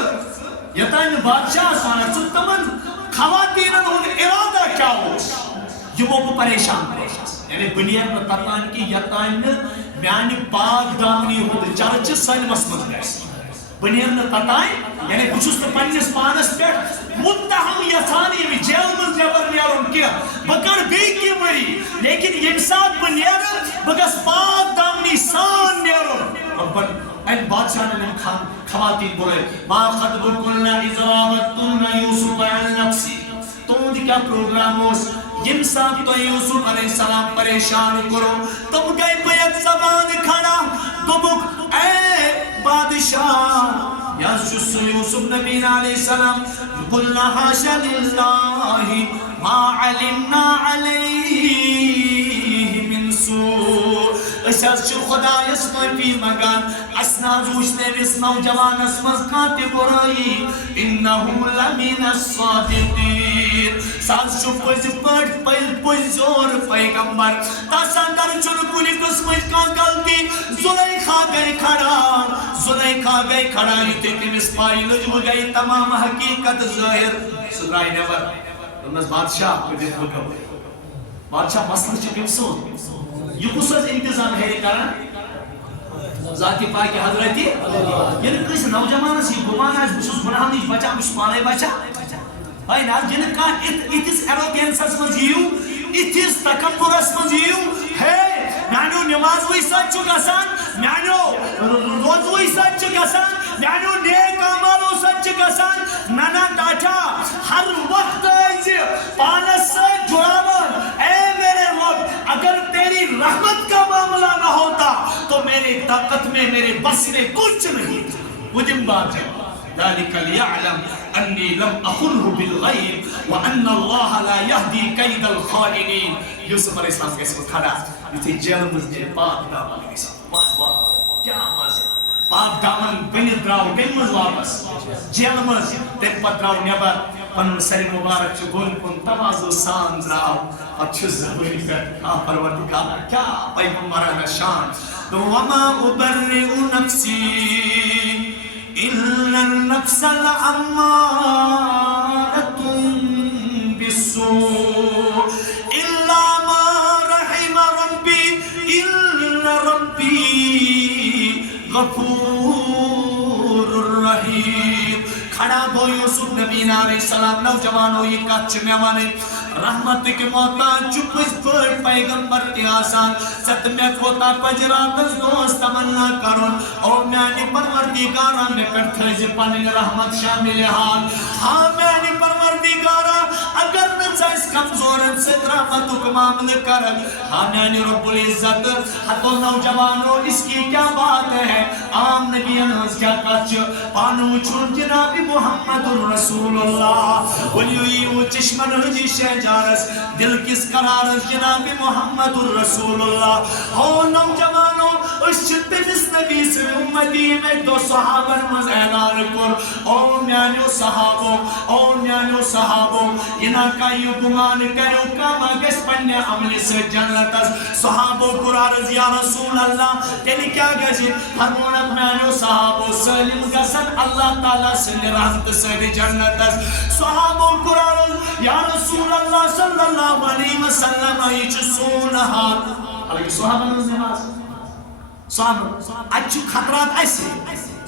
یتائن بادشاہ سوانکس تمن خواتینن ہون ارادہ کیا ہوش یہ وہ پریشان یعنی بنیاد تتان کی یتائن میانی پاک دامنی ہون چرچ سن مسمت گیس بنیاد تتائن یعنی بچوز تو پنجس پانس پیٹ متہم یسانی میں جیل من زیبر نیارون کیا بکر بی کی مری لیکن یم سات بہ نیرٕ بہ گژھٕ پاک دامنی سان نیرُن. این بادشاہ نے خواتین بولے ما خطبکن اذ راوتن یوسف عن نفسی. تہنٛد کیٛاہ پروگرام اوس یم سات تو یوسف علیہ السلام پریشان کرو؟ تم گئے بیت زبان کھڑا دوبک اے بادشاہ یا یوسف نبی علیہ السلام قلنا حاشا للہ ما علمنا علیہ من سوء. اس خدایس معافی مگان اسناد وچھنے اس نوجوانس مز کانتے برائی انہو لمن الصادقین. ساز چھو پز زور پیغمبر تاس اندر چھن کلی قسمت کان غلطی. زلیخا گئی کھڑا یتے تمس پائی لج وہ گئی تمام حقیقت ظاہر. سدرائی نیور تمس بادشاہ بادشاہ مسئلہ چھ کم سون یہ کس انتظام ہے کران ذات پاک حضرت یعنی کس نوجوانس یہ گمان آس بس گناہ نش بچا بس پانے بچا ہے نا جن کا اتس ایروگینسس مز یو اتس تکبرس مز یو ہے میانو نماز وی سچ چھ گژھان میانو روز وی سچ چھ گژھان میانو نیک اعمالو سچ چھ گژھان نانا ٹاٹا ہر وقت پانس سے جڑاون. اے میرے رب اگر تیری رحمت کا معاملہ نہ ہوتا تو میری طاقت میں میرے بس میں کچھ نہیں. مجھے بات ہے ذلك ليعلم أني لم أخنه بالغيب وأن الله لا يهدي كيد الخائنين. یوسف علیہ السلام کیسے کھڑا یہ جیل میں پاک دامن کے ساتھ واہ واہ کیا مزہ. پاک دامن بن دراو کم مز واپس جیل مز تم پت دراو نیبر پن سر مبارک چھ گون کن تواضع سان دراو اچھ زبری کر پروردگار کیا پیغمبرانہ شان. تو وما ابرئ نفسی إلا النفس لأمارة بالسوء إلا ما رحم ربي إن ربي غفور رحيم. کھڑا گو یوسف نبی علیہ السلام نوجوانو یہ کچھ میوانے رحمت کے محتاج چپس پر پیغمبر کے آسان ست میں کھوتا پجراتس دوست تمنا کرن او میانی پروردگارا میں کرتھز پنن رحمت شامل حال. ہاں میانی پروردگارا اگر نچائس کمزورن سے رحمت کو معامل کرن. ہاں میانی رب العزت حتو نوجوانو اس کی کیا بات ہے عام نبی انہز کیا کچھ پانو چھن جناب محمد رسول اللہ ولیو چشمن ہجی شہجارس دل کس قرارس جناب محمد رسول اللہ. او نوجوانو اس چتنس نبی سے امتی میں دو صحابر مز اعلان کر او میانیو صحابو ینا کا یو گمان کرو کاما گس پنیا عمل سے جنتس. صحابو قرارز یا رسول اللہ تیلی کیا گزی فرمونت میانیو صحابو سلم گسن اللہ تعالیٰ سے رحمت سے جنتس. صحابو قرارز یا رسول اللہ صلی اللہ علیہ وسلم ایچ سونہا علیہ صحابہ نماز صحابہ اچھو خطرات ایسے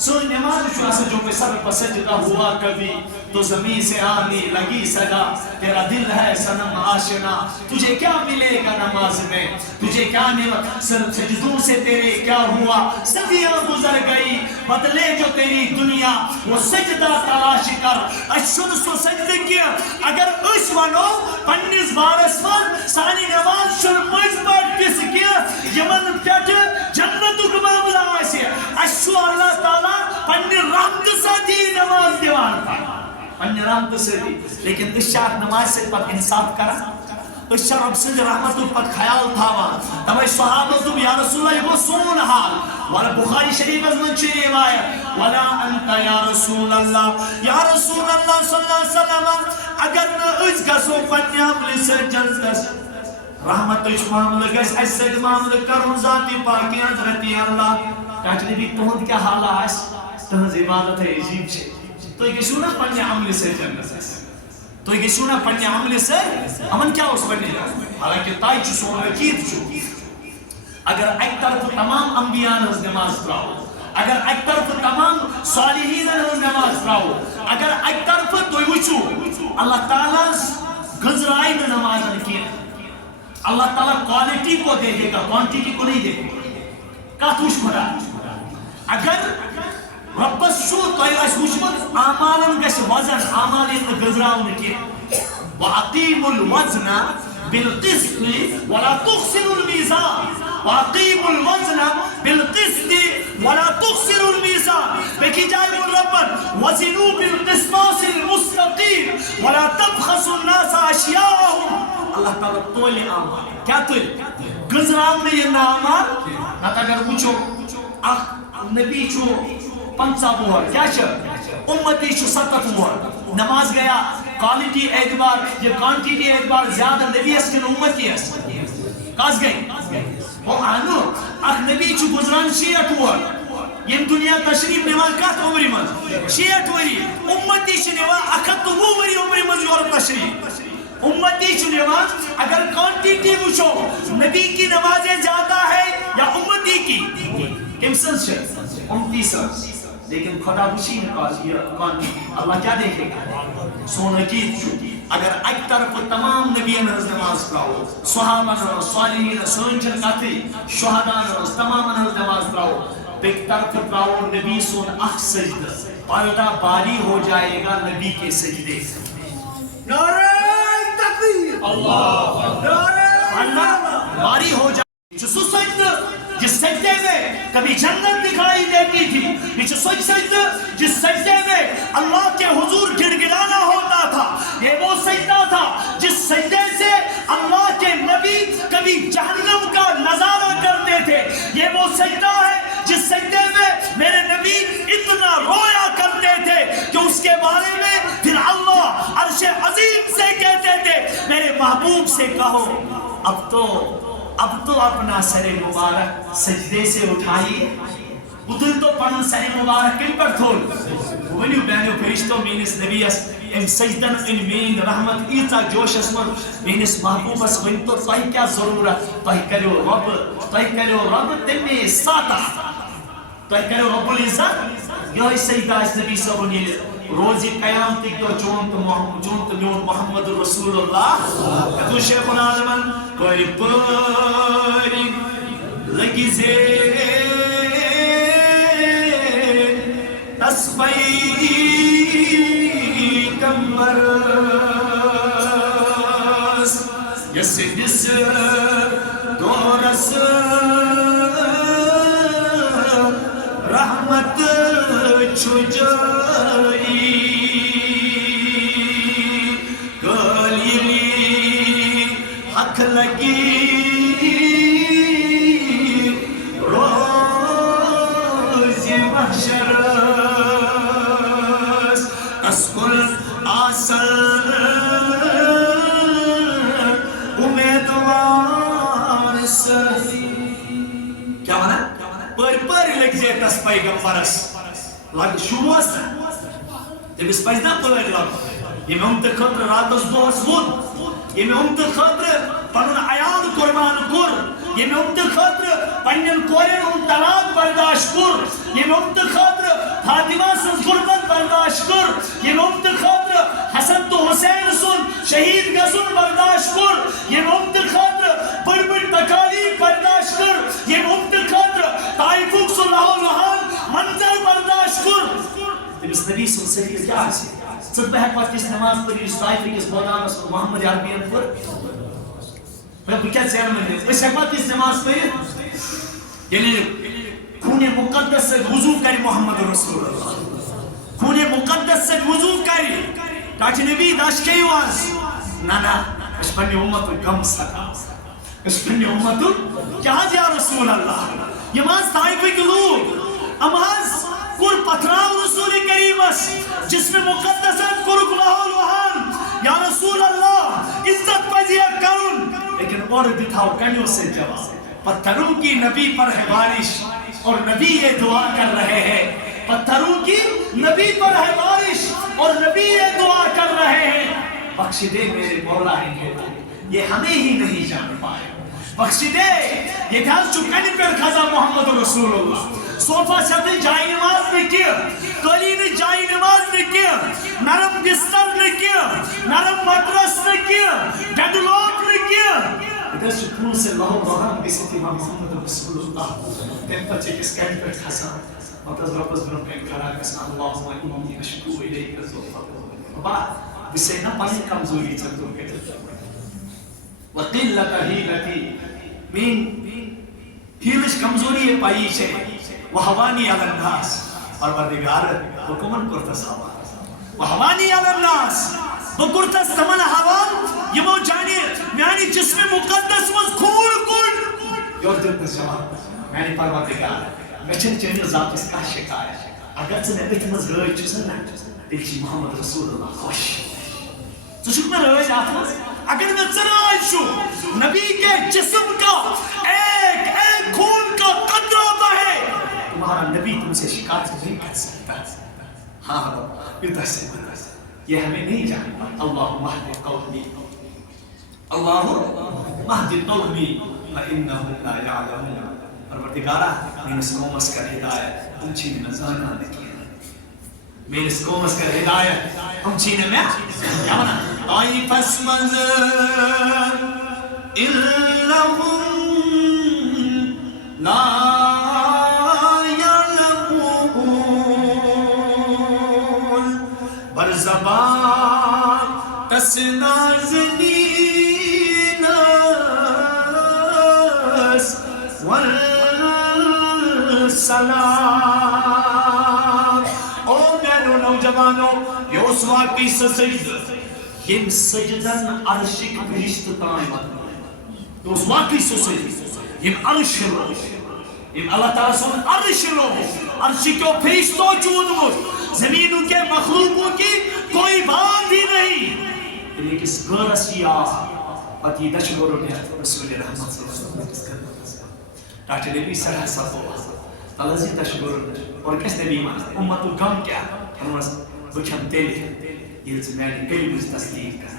سو نماز جو ایسا جو میں سر پسجدہ ہوا کبھی تو زمین سے آنی لگی صدا تیرا دل ہے سنم آشنا تجھے کیا ملے گا نماز میں تجھے کیا سجدوں سے تیرے کیا ہوا صدیاں گزر گئی بدلے جو تیری دنیا وہ سجدہ تلاش کر اشد سو سجد کیا. اگر اس ونو پنیس بارس من سانی نماز شل مجھ پر کس کیا یمن پیٹ جنت کو معاملہ آئیسے اشو اللہ تعالیٰ پنی رحمت سے دی نماز دیوان تھا پنی رحمت سے دی. لیکن اس شاہ نماز سے پر انصاف کرا اس شاہ رب سے رحمت پر خیال تھا تب صحابہ تو یا رسول اللہ یہ وہ سون حال والا بخاری شریف از من چی روایت ولا انت یا رسول اللہ صلی اللہ علیہ وسلم اگر نہ اس گسو پنی عمل سے جنتس رحمت اس معاملہ گیس ایسے معاملہ کرن ذاتی پاکی حضرتی اللہ کہتے بھی تہند کیا حالہ ہے تہند عبادت ہے عجیب چھے تو یہ گشو نا پنی عمل سے جنت ہے تو یہ گشو نا پنی عمل سے امن کیا اس بنی حالانکہ تائی چھو سون رکید چھو اگر ایک طرف تمام انبیاء نز نماز پڑھاؤ اگر ایک طرف تمام صالحین نز نماز پڑھاؤ اگر ایک طرف تو وچو اللہ تعالیٰ گزرائی میں نماز نکین اللہ تعالیٰ کوالٹی کو دیکھے گا, کوانٹیٹی کو نہیں دیکھے گا. کاتوش خدا اگر ربس شو تو اس وچمت اعمالن گژھِ وزن, اعمال یِن گزراونہٕ کینٛہہ. وَأَقِیمُوا الْوَزْنَ بِالْقِسْطِ وَلَا تُخْسِرُوا الْمِيزَانَ. وَأَقِیمُوا الْوَزْنَ بِالْقِسْطِ وَلَا تُخْسِرُوا الْمِيزَانَ. بیٚکہِ جایہِ ووٚن رۄبن وَزِنُوا بِالْقِسْطَاسِ الْمُسْتَقِیمِ وَلَا تَبْخَسُوا النَّاسَ أَشْیَاءَهُم. اللہ تعالیٰ تولہِ اعمال, کیٛاہ تُلہِ؟ گزراونہٕ یِن نہٕ اعمال. نتہٕ اگر وٕچھو اکھ نبی چھُ 50 وُہر, کیٛاہ چھِ اُمتی چھُ 70 وُہر. نماز گیا کوالٹی اعتبار یہ کوانٹیٹی اعتبار زیادہ نبیس کن امتیس کس گئی وہ آنو اخ نبی چھو گزران 60 وُہر یم دنیا تشریف نوان کت عمری من 60 وری امتی چھ نوان 120 وری عمری من یورپ تشریف امتی چھ نوان. اگر کوانٹیٹی وچھو نبی کی نمازیں زیادہ ہے یا امتی کی کم سنس چھے امتی سنس. لیکن خدا بچی اللہ کیا دیکھے گا سون عقید چھو. اگر ایک طرف تمام نبیان ہز نماز پڑھو, صحابان ہز, صالحین سنچن کتی شہدان ہز تمام ہز نماز پڑھو, ایک طرف پڑھو نبی سون اخ سجدہ, پردہ باری ہو جائے گا نبی کے سجدے. نعرہ تکبیر, پردہ باری ہو جائے گا. سو سجدہ جس سجدے میں کبھی جنت دکھائی دیتی تھی, یہ سوچ سجدہ جس سجدے میں اللہ کے حضور گڑگڑانا ہوتا تھا, یہ وہ سجدہ تھا جس سجدے سے اللہ کے نبی کبھی جہنم کا نظارہ کرتے تھے. یہ وہ سجدہ ہے جس سجدے میں میرے نبی اتنا رویا کرتے تھے کہ اس کے بارے میں پھر اللہ عرش عظیم سے کہتے تھے میرے محبوب سے کہو اب تو اپنا سر مبارک سجدے سے اٹھائیے. ادھر تو پڑھن سر مبارک کن پر تھول ونیو بہنیو فرشتو مینس نبیس ام سجدن ان مین رحمت ایتا جوش اسمن مینس محبوبس ون تو تہ کیا ضرورت, تہ کرو رب تمے ساتا, تہ کرو رب العزت. یہ سجدہ اس نبی صاحب نے روزی قیامت دو چونت میون محمد رسول اللہ تو شیخ العالمن پری پری لگی زیر تسبیح کمر یس دس دورس رحمت چھجائی گالی حق لگی روز محشر اسکل آسل امیدوار سہی. کیا مانا پر لگ جائے تس پیغمبرس لگ شوس تمس پز نا پر لگ یم امت خطر راتس دہس ووت یم امت خطر پنن عیال قربان کور یم امت خطر پنن کورین ہند طلاق برداشت کور یم امت خطر فاطمہ سن غربت برداشت کور یم امت خطر حسن تو حسین سن شہید گژھن برداشت کور یم امت خطر بڑ بڑ تکالیف برداشت کر یم امت خطر طائفک سن لہو لہان منظر برداشت کر. تمس نبی سن سجدہ کیا آسے ژٕ بہت پتہ کس نماز پڑھی اس طائفہ کس بودانس محمد عربین پر بہ کیا زین من اس پتہ کس نماز پڑھی یعنی خون مقدس سے وضو کری محمد رسول اللہ خون مقدس سے وضو کری تاکہ نبی داش کے واز نا اس پنی امت غم سکا اس پنی امت کیا یا رسول اللہ یہ ماز طائفہ کے لوگ اماز کور پتھراو رسول کریمس جس میں مقدسات کرک لہو لوہان یا رسول اللہ عزت پذیر کرن لیکن اور دکھاؤ کنیوں سے جواب پتھروں کی نبی پر ہے بارش اور نبی یہ دعا کر رہے ہیں پتھروں کی نبی پر ہے بارش اور نبی یہ دعا کر رہے ہیں بخش دے میرے مولا ہیں یہ ہمیں ہی نہیں جان پائے بخش دے یہ گھر چکنے پر خزا محمد رسول اللہ صوفہ شکل جائی نماز نے کیا قلین جائی نماز نے کیا نرم بستر نے کیا نرم مدرس نے کیا ڈیڈ لوک نے کیا ادھر سے لاہور روحان گژھِتھ امام محمد رسول اللہ تمہِ پتہٕ چھِ أکِس کَنہِ پٮ۪ٹھ کھسان پتہٕ حظ رۄبَس برونٛہہ کَنہِ کھڑا گژھان اللہُمَّ اِنِّی اَشْکُو اِلَیْکَ ضُعْفَ بابا بہٕ چھُسَے نا پنٕنۍ کمزوری ژےٚ دوٚر کٔرِتھ وَقِلَّتَ حیٖلَتِی میٛٲنۍ ہیٖلٕچ کمزوری پایی چھے وَحَوَانِی عَلَى النَّاسِ پروردگار بہٕ کٕمن کوٚرتھس حوالہٕ وَحَوَانِی عَلَى النَّاسِ بہٕ کوٚرتھس تِمن حوالہٕ یِمو میانہِ جسمِ مُقدس منٛز خوٗن کوٚڑ یورٕ دیُتنَس جواب میانہِ پروردگار مےٚ چھنہٕ چٲنِس ذاتس کانٛہہ شِکایت اگر ژٕ مےٚ أتھۍ منٛز رٲضۍ چھُسا نا تیٚلہِ چھُ محمد رسول اللہ خۄش ژٕ چھُکھ مےٚ رٲضۍ اَتھ منٛز اگر مےٚ ژٕ رٲضۍ چھُ نبی کے جسم کا ایک ایک خون کا قطرہ بہے تمہارا نبی تم سے شکایت نہیں کر سکتا ہاں یوتاہ سے یہ ہمیں نہیں جانتا اللہم اہد قومی اللہم اہد قومی فإنہم لا یعلمون پروردگارہ میرے قومس کا ہدایت ہم چھینے میں زانا نکیا میرے قومس کا ہدایت ہم چھینے میں کیا بنا طائفس منظر انہم لا زبان تسنازنینس والسلام او میرو نوجوانو یہ اس واقعی سے سجد یم سجدن عرشک فرشت تائیں یہ اس واقعی سے سجد یم عرش رو یم اللہ تعالیٰ سن عرش رو عرش کو فرشتوں چود زمینوں کے مخلوقوں کی کوئی بات ہی نہیں لیکن اس غرس یا پتی دشگورو نے رسول رحمت صلی اللہ علیہ وسلم ڈاکٹر نبی صلی اللہ علیہ وسلم تلازی دشگورو اور کس نبی مان امت الغم کیا ہمارا بکھم تیلی یہ زمانی کئی بز تصدیق کر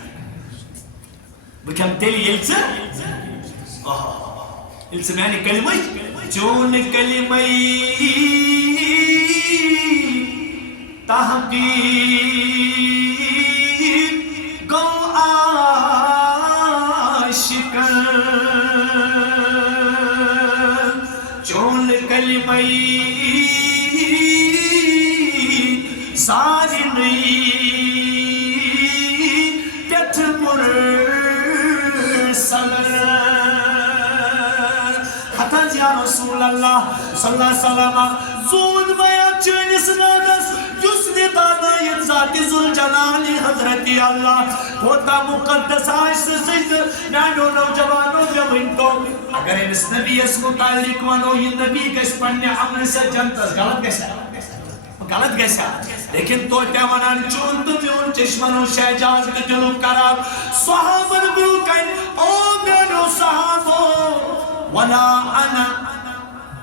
بکھم تیلی یہ زمانی کلمہ چون کلمہ تحقیق گو عاشقاً چون کلمہ سارنی پیٹھ مرسل حتیٰ یا رسول اللہ صلی اللہ علیہ وسلم زود بیان چینس ناگس دادا ذات ذوالجلال حضرت اللہ ہوتا مقدس عائش سے سجد میانو نوجوانو میں ونتو اگر اس نبی اس متعلق ونو یہ نبی کس پڑھنے عمل سے جنتس غلط گیسا لیکن تو کیا منان چون تو میون چشمنو شہجاز کے دلو کراب صحابن بروکن او میانو صحابو ولا انا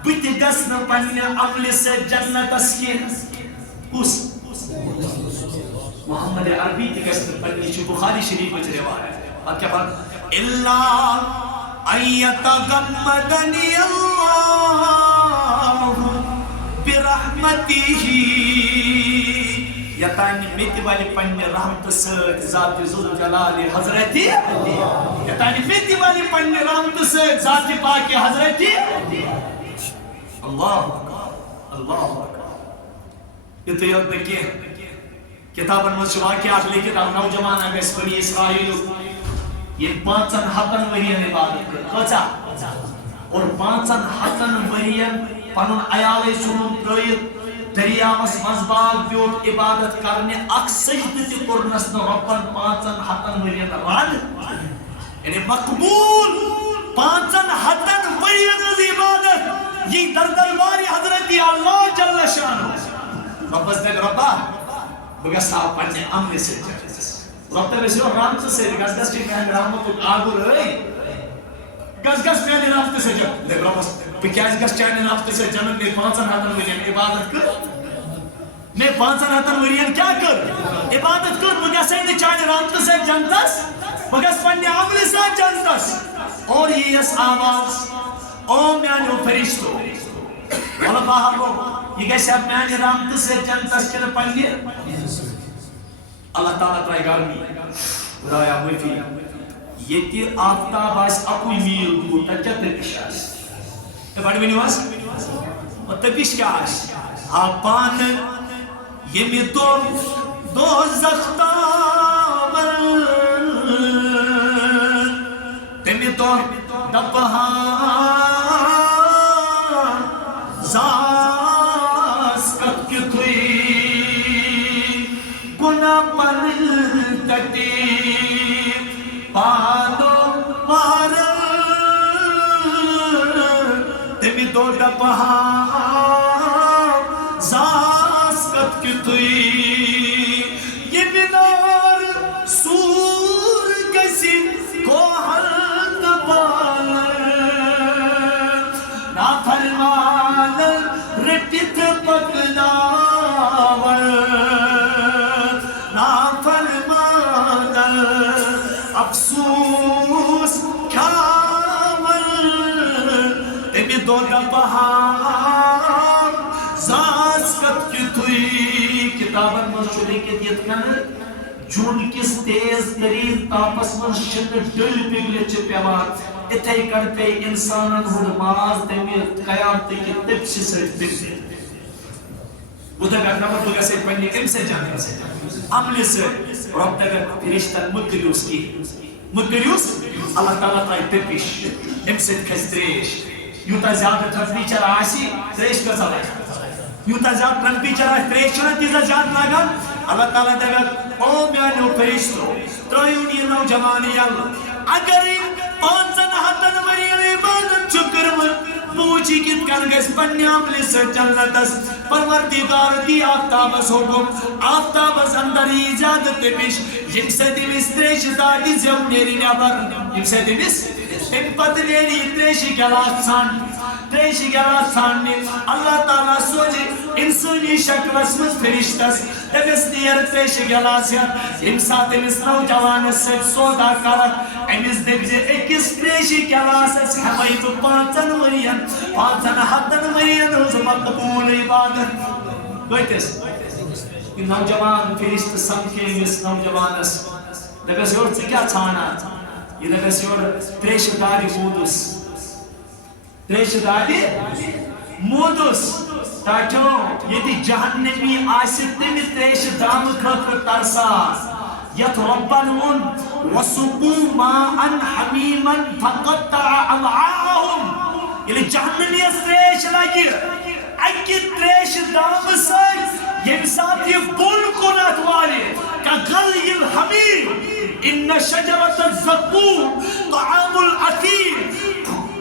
بیت گسن پڑھنے عمل سے جنت اسکین اس محمد عربی تکسر پڑھنی چھو بخاری شریف وچ روایت اور کیا بات اللہ ایتغمدنی اللہ برحمتہ یتانی میتی والی پڑھنے رحمت سید ذات ذوالجلال حضرت یتانی میتی والی پڑھنے رحمت سید ذات پاک حضرت اللہ اللہ یہ تو یاد نکیے کتابن مجھ واقعات لیکن اب نوجوان اگس بنی اسرائیل یہ 5 ہتن ورین عبادت کر کچا اور 5 ہتن ورین پنن عیال سنن ترایت دریاوس مزباغ بیوٹ عبادت کرنے اک سجد تی کرنس نہ ربن 5 ہتن ورین رد یعنی مقبول 5 ہتن ورین عبادت یہ دربار حضرت اللہ جل شانہ ربس دے ربا بگس آپ پڑھنے عمل سے ربطہ بسیو رحمت سے گس گس کی میں رحمت آگو رہی گس گس میں رحمت سے جب دے ربس بکیاز گس چاہنے رحمت سے جنن میں 5 ہتن ورین عبادت کر میں 5 ہتن ورین کیا کر عبادت کر بگس ہے چاہنے رحمت سے جنتس بگس پڑھنے عمل سے جنتس اور یہ اس آواز او میانو فرشتو والا باہر لوگ یہ کیسے اب میانی رحمت سے جنتس کے پڑھنے اللہ تعالیٰ ترائی گرمی خدایا ہوئی یتی آفتاب آس اکوی میل دور تا کیا تپش آس بڑھ ونیو آس و تپش کیا آس آپان یمی دو زختاور تمی تو دپہان زاس کت کی تھوئی گناہ پر تٹی پادو مارل تمی تو دپہان زاس کت کی تھوئی یہ بنار سور کسی کو حل دبالر نا فرمان رٹت پکناور نا فرمان افسوس کھامل تمی دو دبہان زاس کت کی تھوئی کتابن مشہوری کے دیت کن جون کس تیز ترین تاپس من شن ڈل پگلی چپیوان اتھائی کرتے انسانن ہون ماز تیمی قیامت کی تپسی سے پگلی بودھا بیٹھنا پر دوگا سے پڑھنی ام سے جانے سے عمل سے رب تگر فرشتہ مدریوس کی مدریوس اللہ تعالیٰ تائی تپش ام سے کھس تریش یوتا زیادہ ٹرمپیچر آسی تریش کا سوائے یوتا زیادہ ٹرمپیچر آسی تریش چھوڑا تیزا زیادہ لگا اللہ تعالیٰ دگر او میانو فرشتو ترائیونی نوجوانی اللہ اگر پانچن ہتن مرین عبادت چکر من پوچھی کت کن گس پنی عملی سے جنتس پروردگار دی آفتابس حکم آفتابس اندر ایجاد تپش جن سے دیوس تریش داڑی زیو نیری نیابر جن سے دیوس امپت نیری تریشی گلاس سان تریشی گلاس ساننی اللہ تعالیٰ سوچے انسانی شکل اسمس فرشتس دبس نیر تریشی گلاس یاد امسات امس نوجوانس سے سودا کرد امس دبجے اکس تریشی گلاس اس ہمائی تو پانچن ہتن مرین روز مقبول عبادت گویتس یہ نوجوان فرشت سمکے امس نوجوانس دبس یور سے کیا چھانا یہ دبس یور تریش داری مودس تریش داری مودس تاکیوں یہ دی جہنمی آسد تمی تریش دام خطر ترسان یت ربن ان وسقو ماءن حمیمن فقطع امعاهم یہ جہنمی اس تریش لگی اکی تریش دام سای یہ ساتھ یہ بول کنات والی کا غلی الحمیم ان شجرت الزقوم طعام الاثیم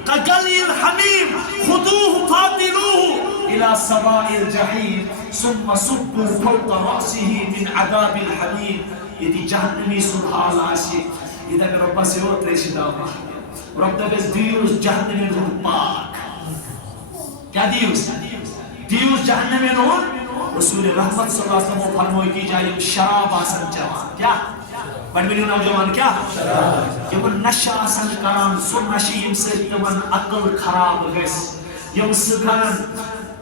كغلي الحميم خذوه فاطلوه إلى سواء الجحيم ثم صبوا فوق رأسه من عذاب الحميم يدي جهنمي سبحان عاشي إذا رب سيور تريش داما رب دبس ديوس جهنمي نور پاک کیا دیوس جهنمي نور رسول رحمت صلی اللہ علیہ وسلم فرموئی کی جائے شراب آسن جوان کیا بڑھوینی نوجوان کیا یہ وہ نشہ آسان کران سو نشی یم سے تمن عقل خراب گیس یم سکھان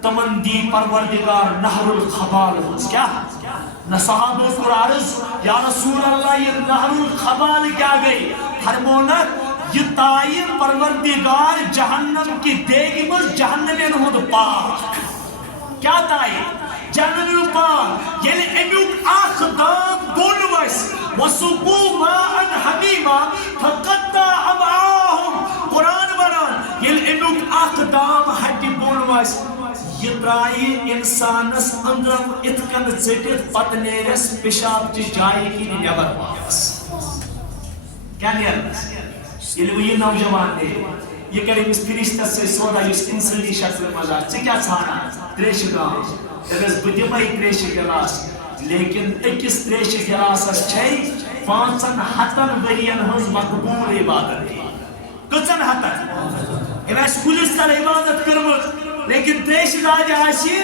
تمن دی پروردگار نہر الخبال ہونس کیا صحابہ قرارز یا رسول اللہ یہ نہر الخبال کیا گئی فرمونت یہ تائیم پروردگار جہنم کی دیگی مز جہنمین ہود پاک کیا تائیم جہنمین پاک یعنی امیوک آخ دام بولویس وَسُقُوا مَاءً حَمِيمًا فَقَطَّعَ أَمْعَاهُمْ قرآن بران یل امیوک اقدام ہٹی بولویس یہ ترائی انسانس اندرم اتکن زٹت پتنیرس پیشاب چی جائی کی نیبر واپس کیا نیرس یل وہ یہ نوجوان دے یہ کریں اس فرشتہ سے سودا اس انسانی شکل مزار چی کیا چھانا تریش گلاس اگر بدیمائی تریش گلاس لیکن اکس تریش گلاس اس چھئی پانچن ہتن ورین ہنز مقبول عبادت دی کچن ہتن ایویس پولیس تر عبادت کرمت لیکن تریش راج آشی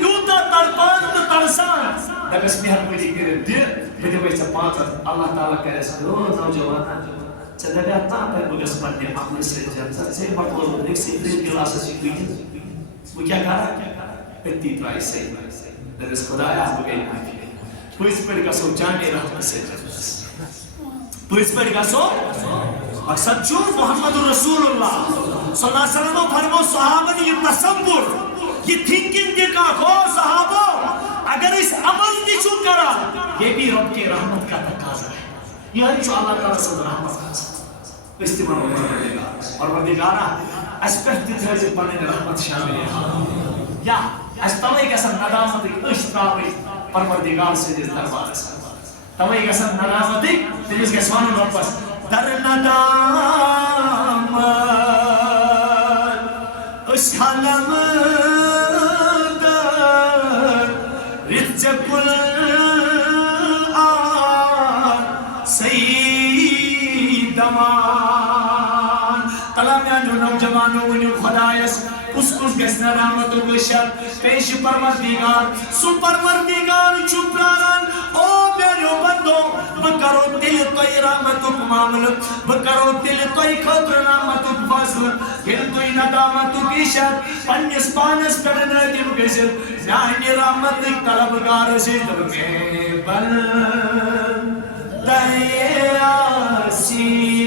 یوتا ترپان تو ترسان دبس مہربانی کریں دی بدیمائی سے پانچن اللہ تعالیٰ کہے سکو نوجوانا چدر اتا پر مجھس پڑھنے عمل سے جنسا سے مقبول ایک سے تریش گلاس سے کوئی وہ کیا کہا اتنی ترائی سے درس خدایا ہو گئی ماکی پویس پر کا سو جانے رحمت سے جنس پویس پر کا سو مقصد جو محمد رسول اللہ صلی اللہ علیہ وسلم فرمو صحابہ نے یہ تصور یہ تھنکنگ دکھا ہو صحابہ اگر اس عمل کی چھو کرا یہ بھی رب کے رحمت کا تقاضا ہے یہ جو اللہ تعالیٰ سے رحمت کا استعمال ہوگا اور بردگارہ اس پر تترازی پانے رحمت شامل ہے یا اس طوئی کسا ندامت ایک اشتراوی پروردگار سے جس دربار ہے طوئی کسا ندامت ایک تجھز گسوان ربس در ندامت اس حلم در رجب سیدمان کلامیان جو نوجوانوں ونیو خدایس اس گس ندامت و گشت پیش پروردگار سو پروردگار چپران او میرے بندو بکرو دل توی رحمت و معامل بکرو دل توی خطر رحمت و فضل دل توی ندامت و گشت پنیس پانس پڑھنا دیم گشت زانی رحمت طلبگار سے دل کے بل دیا سی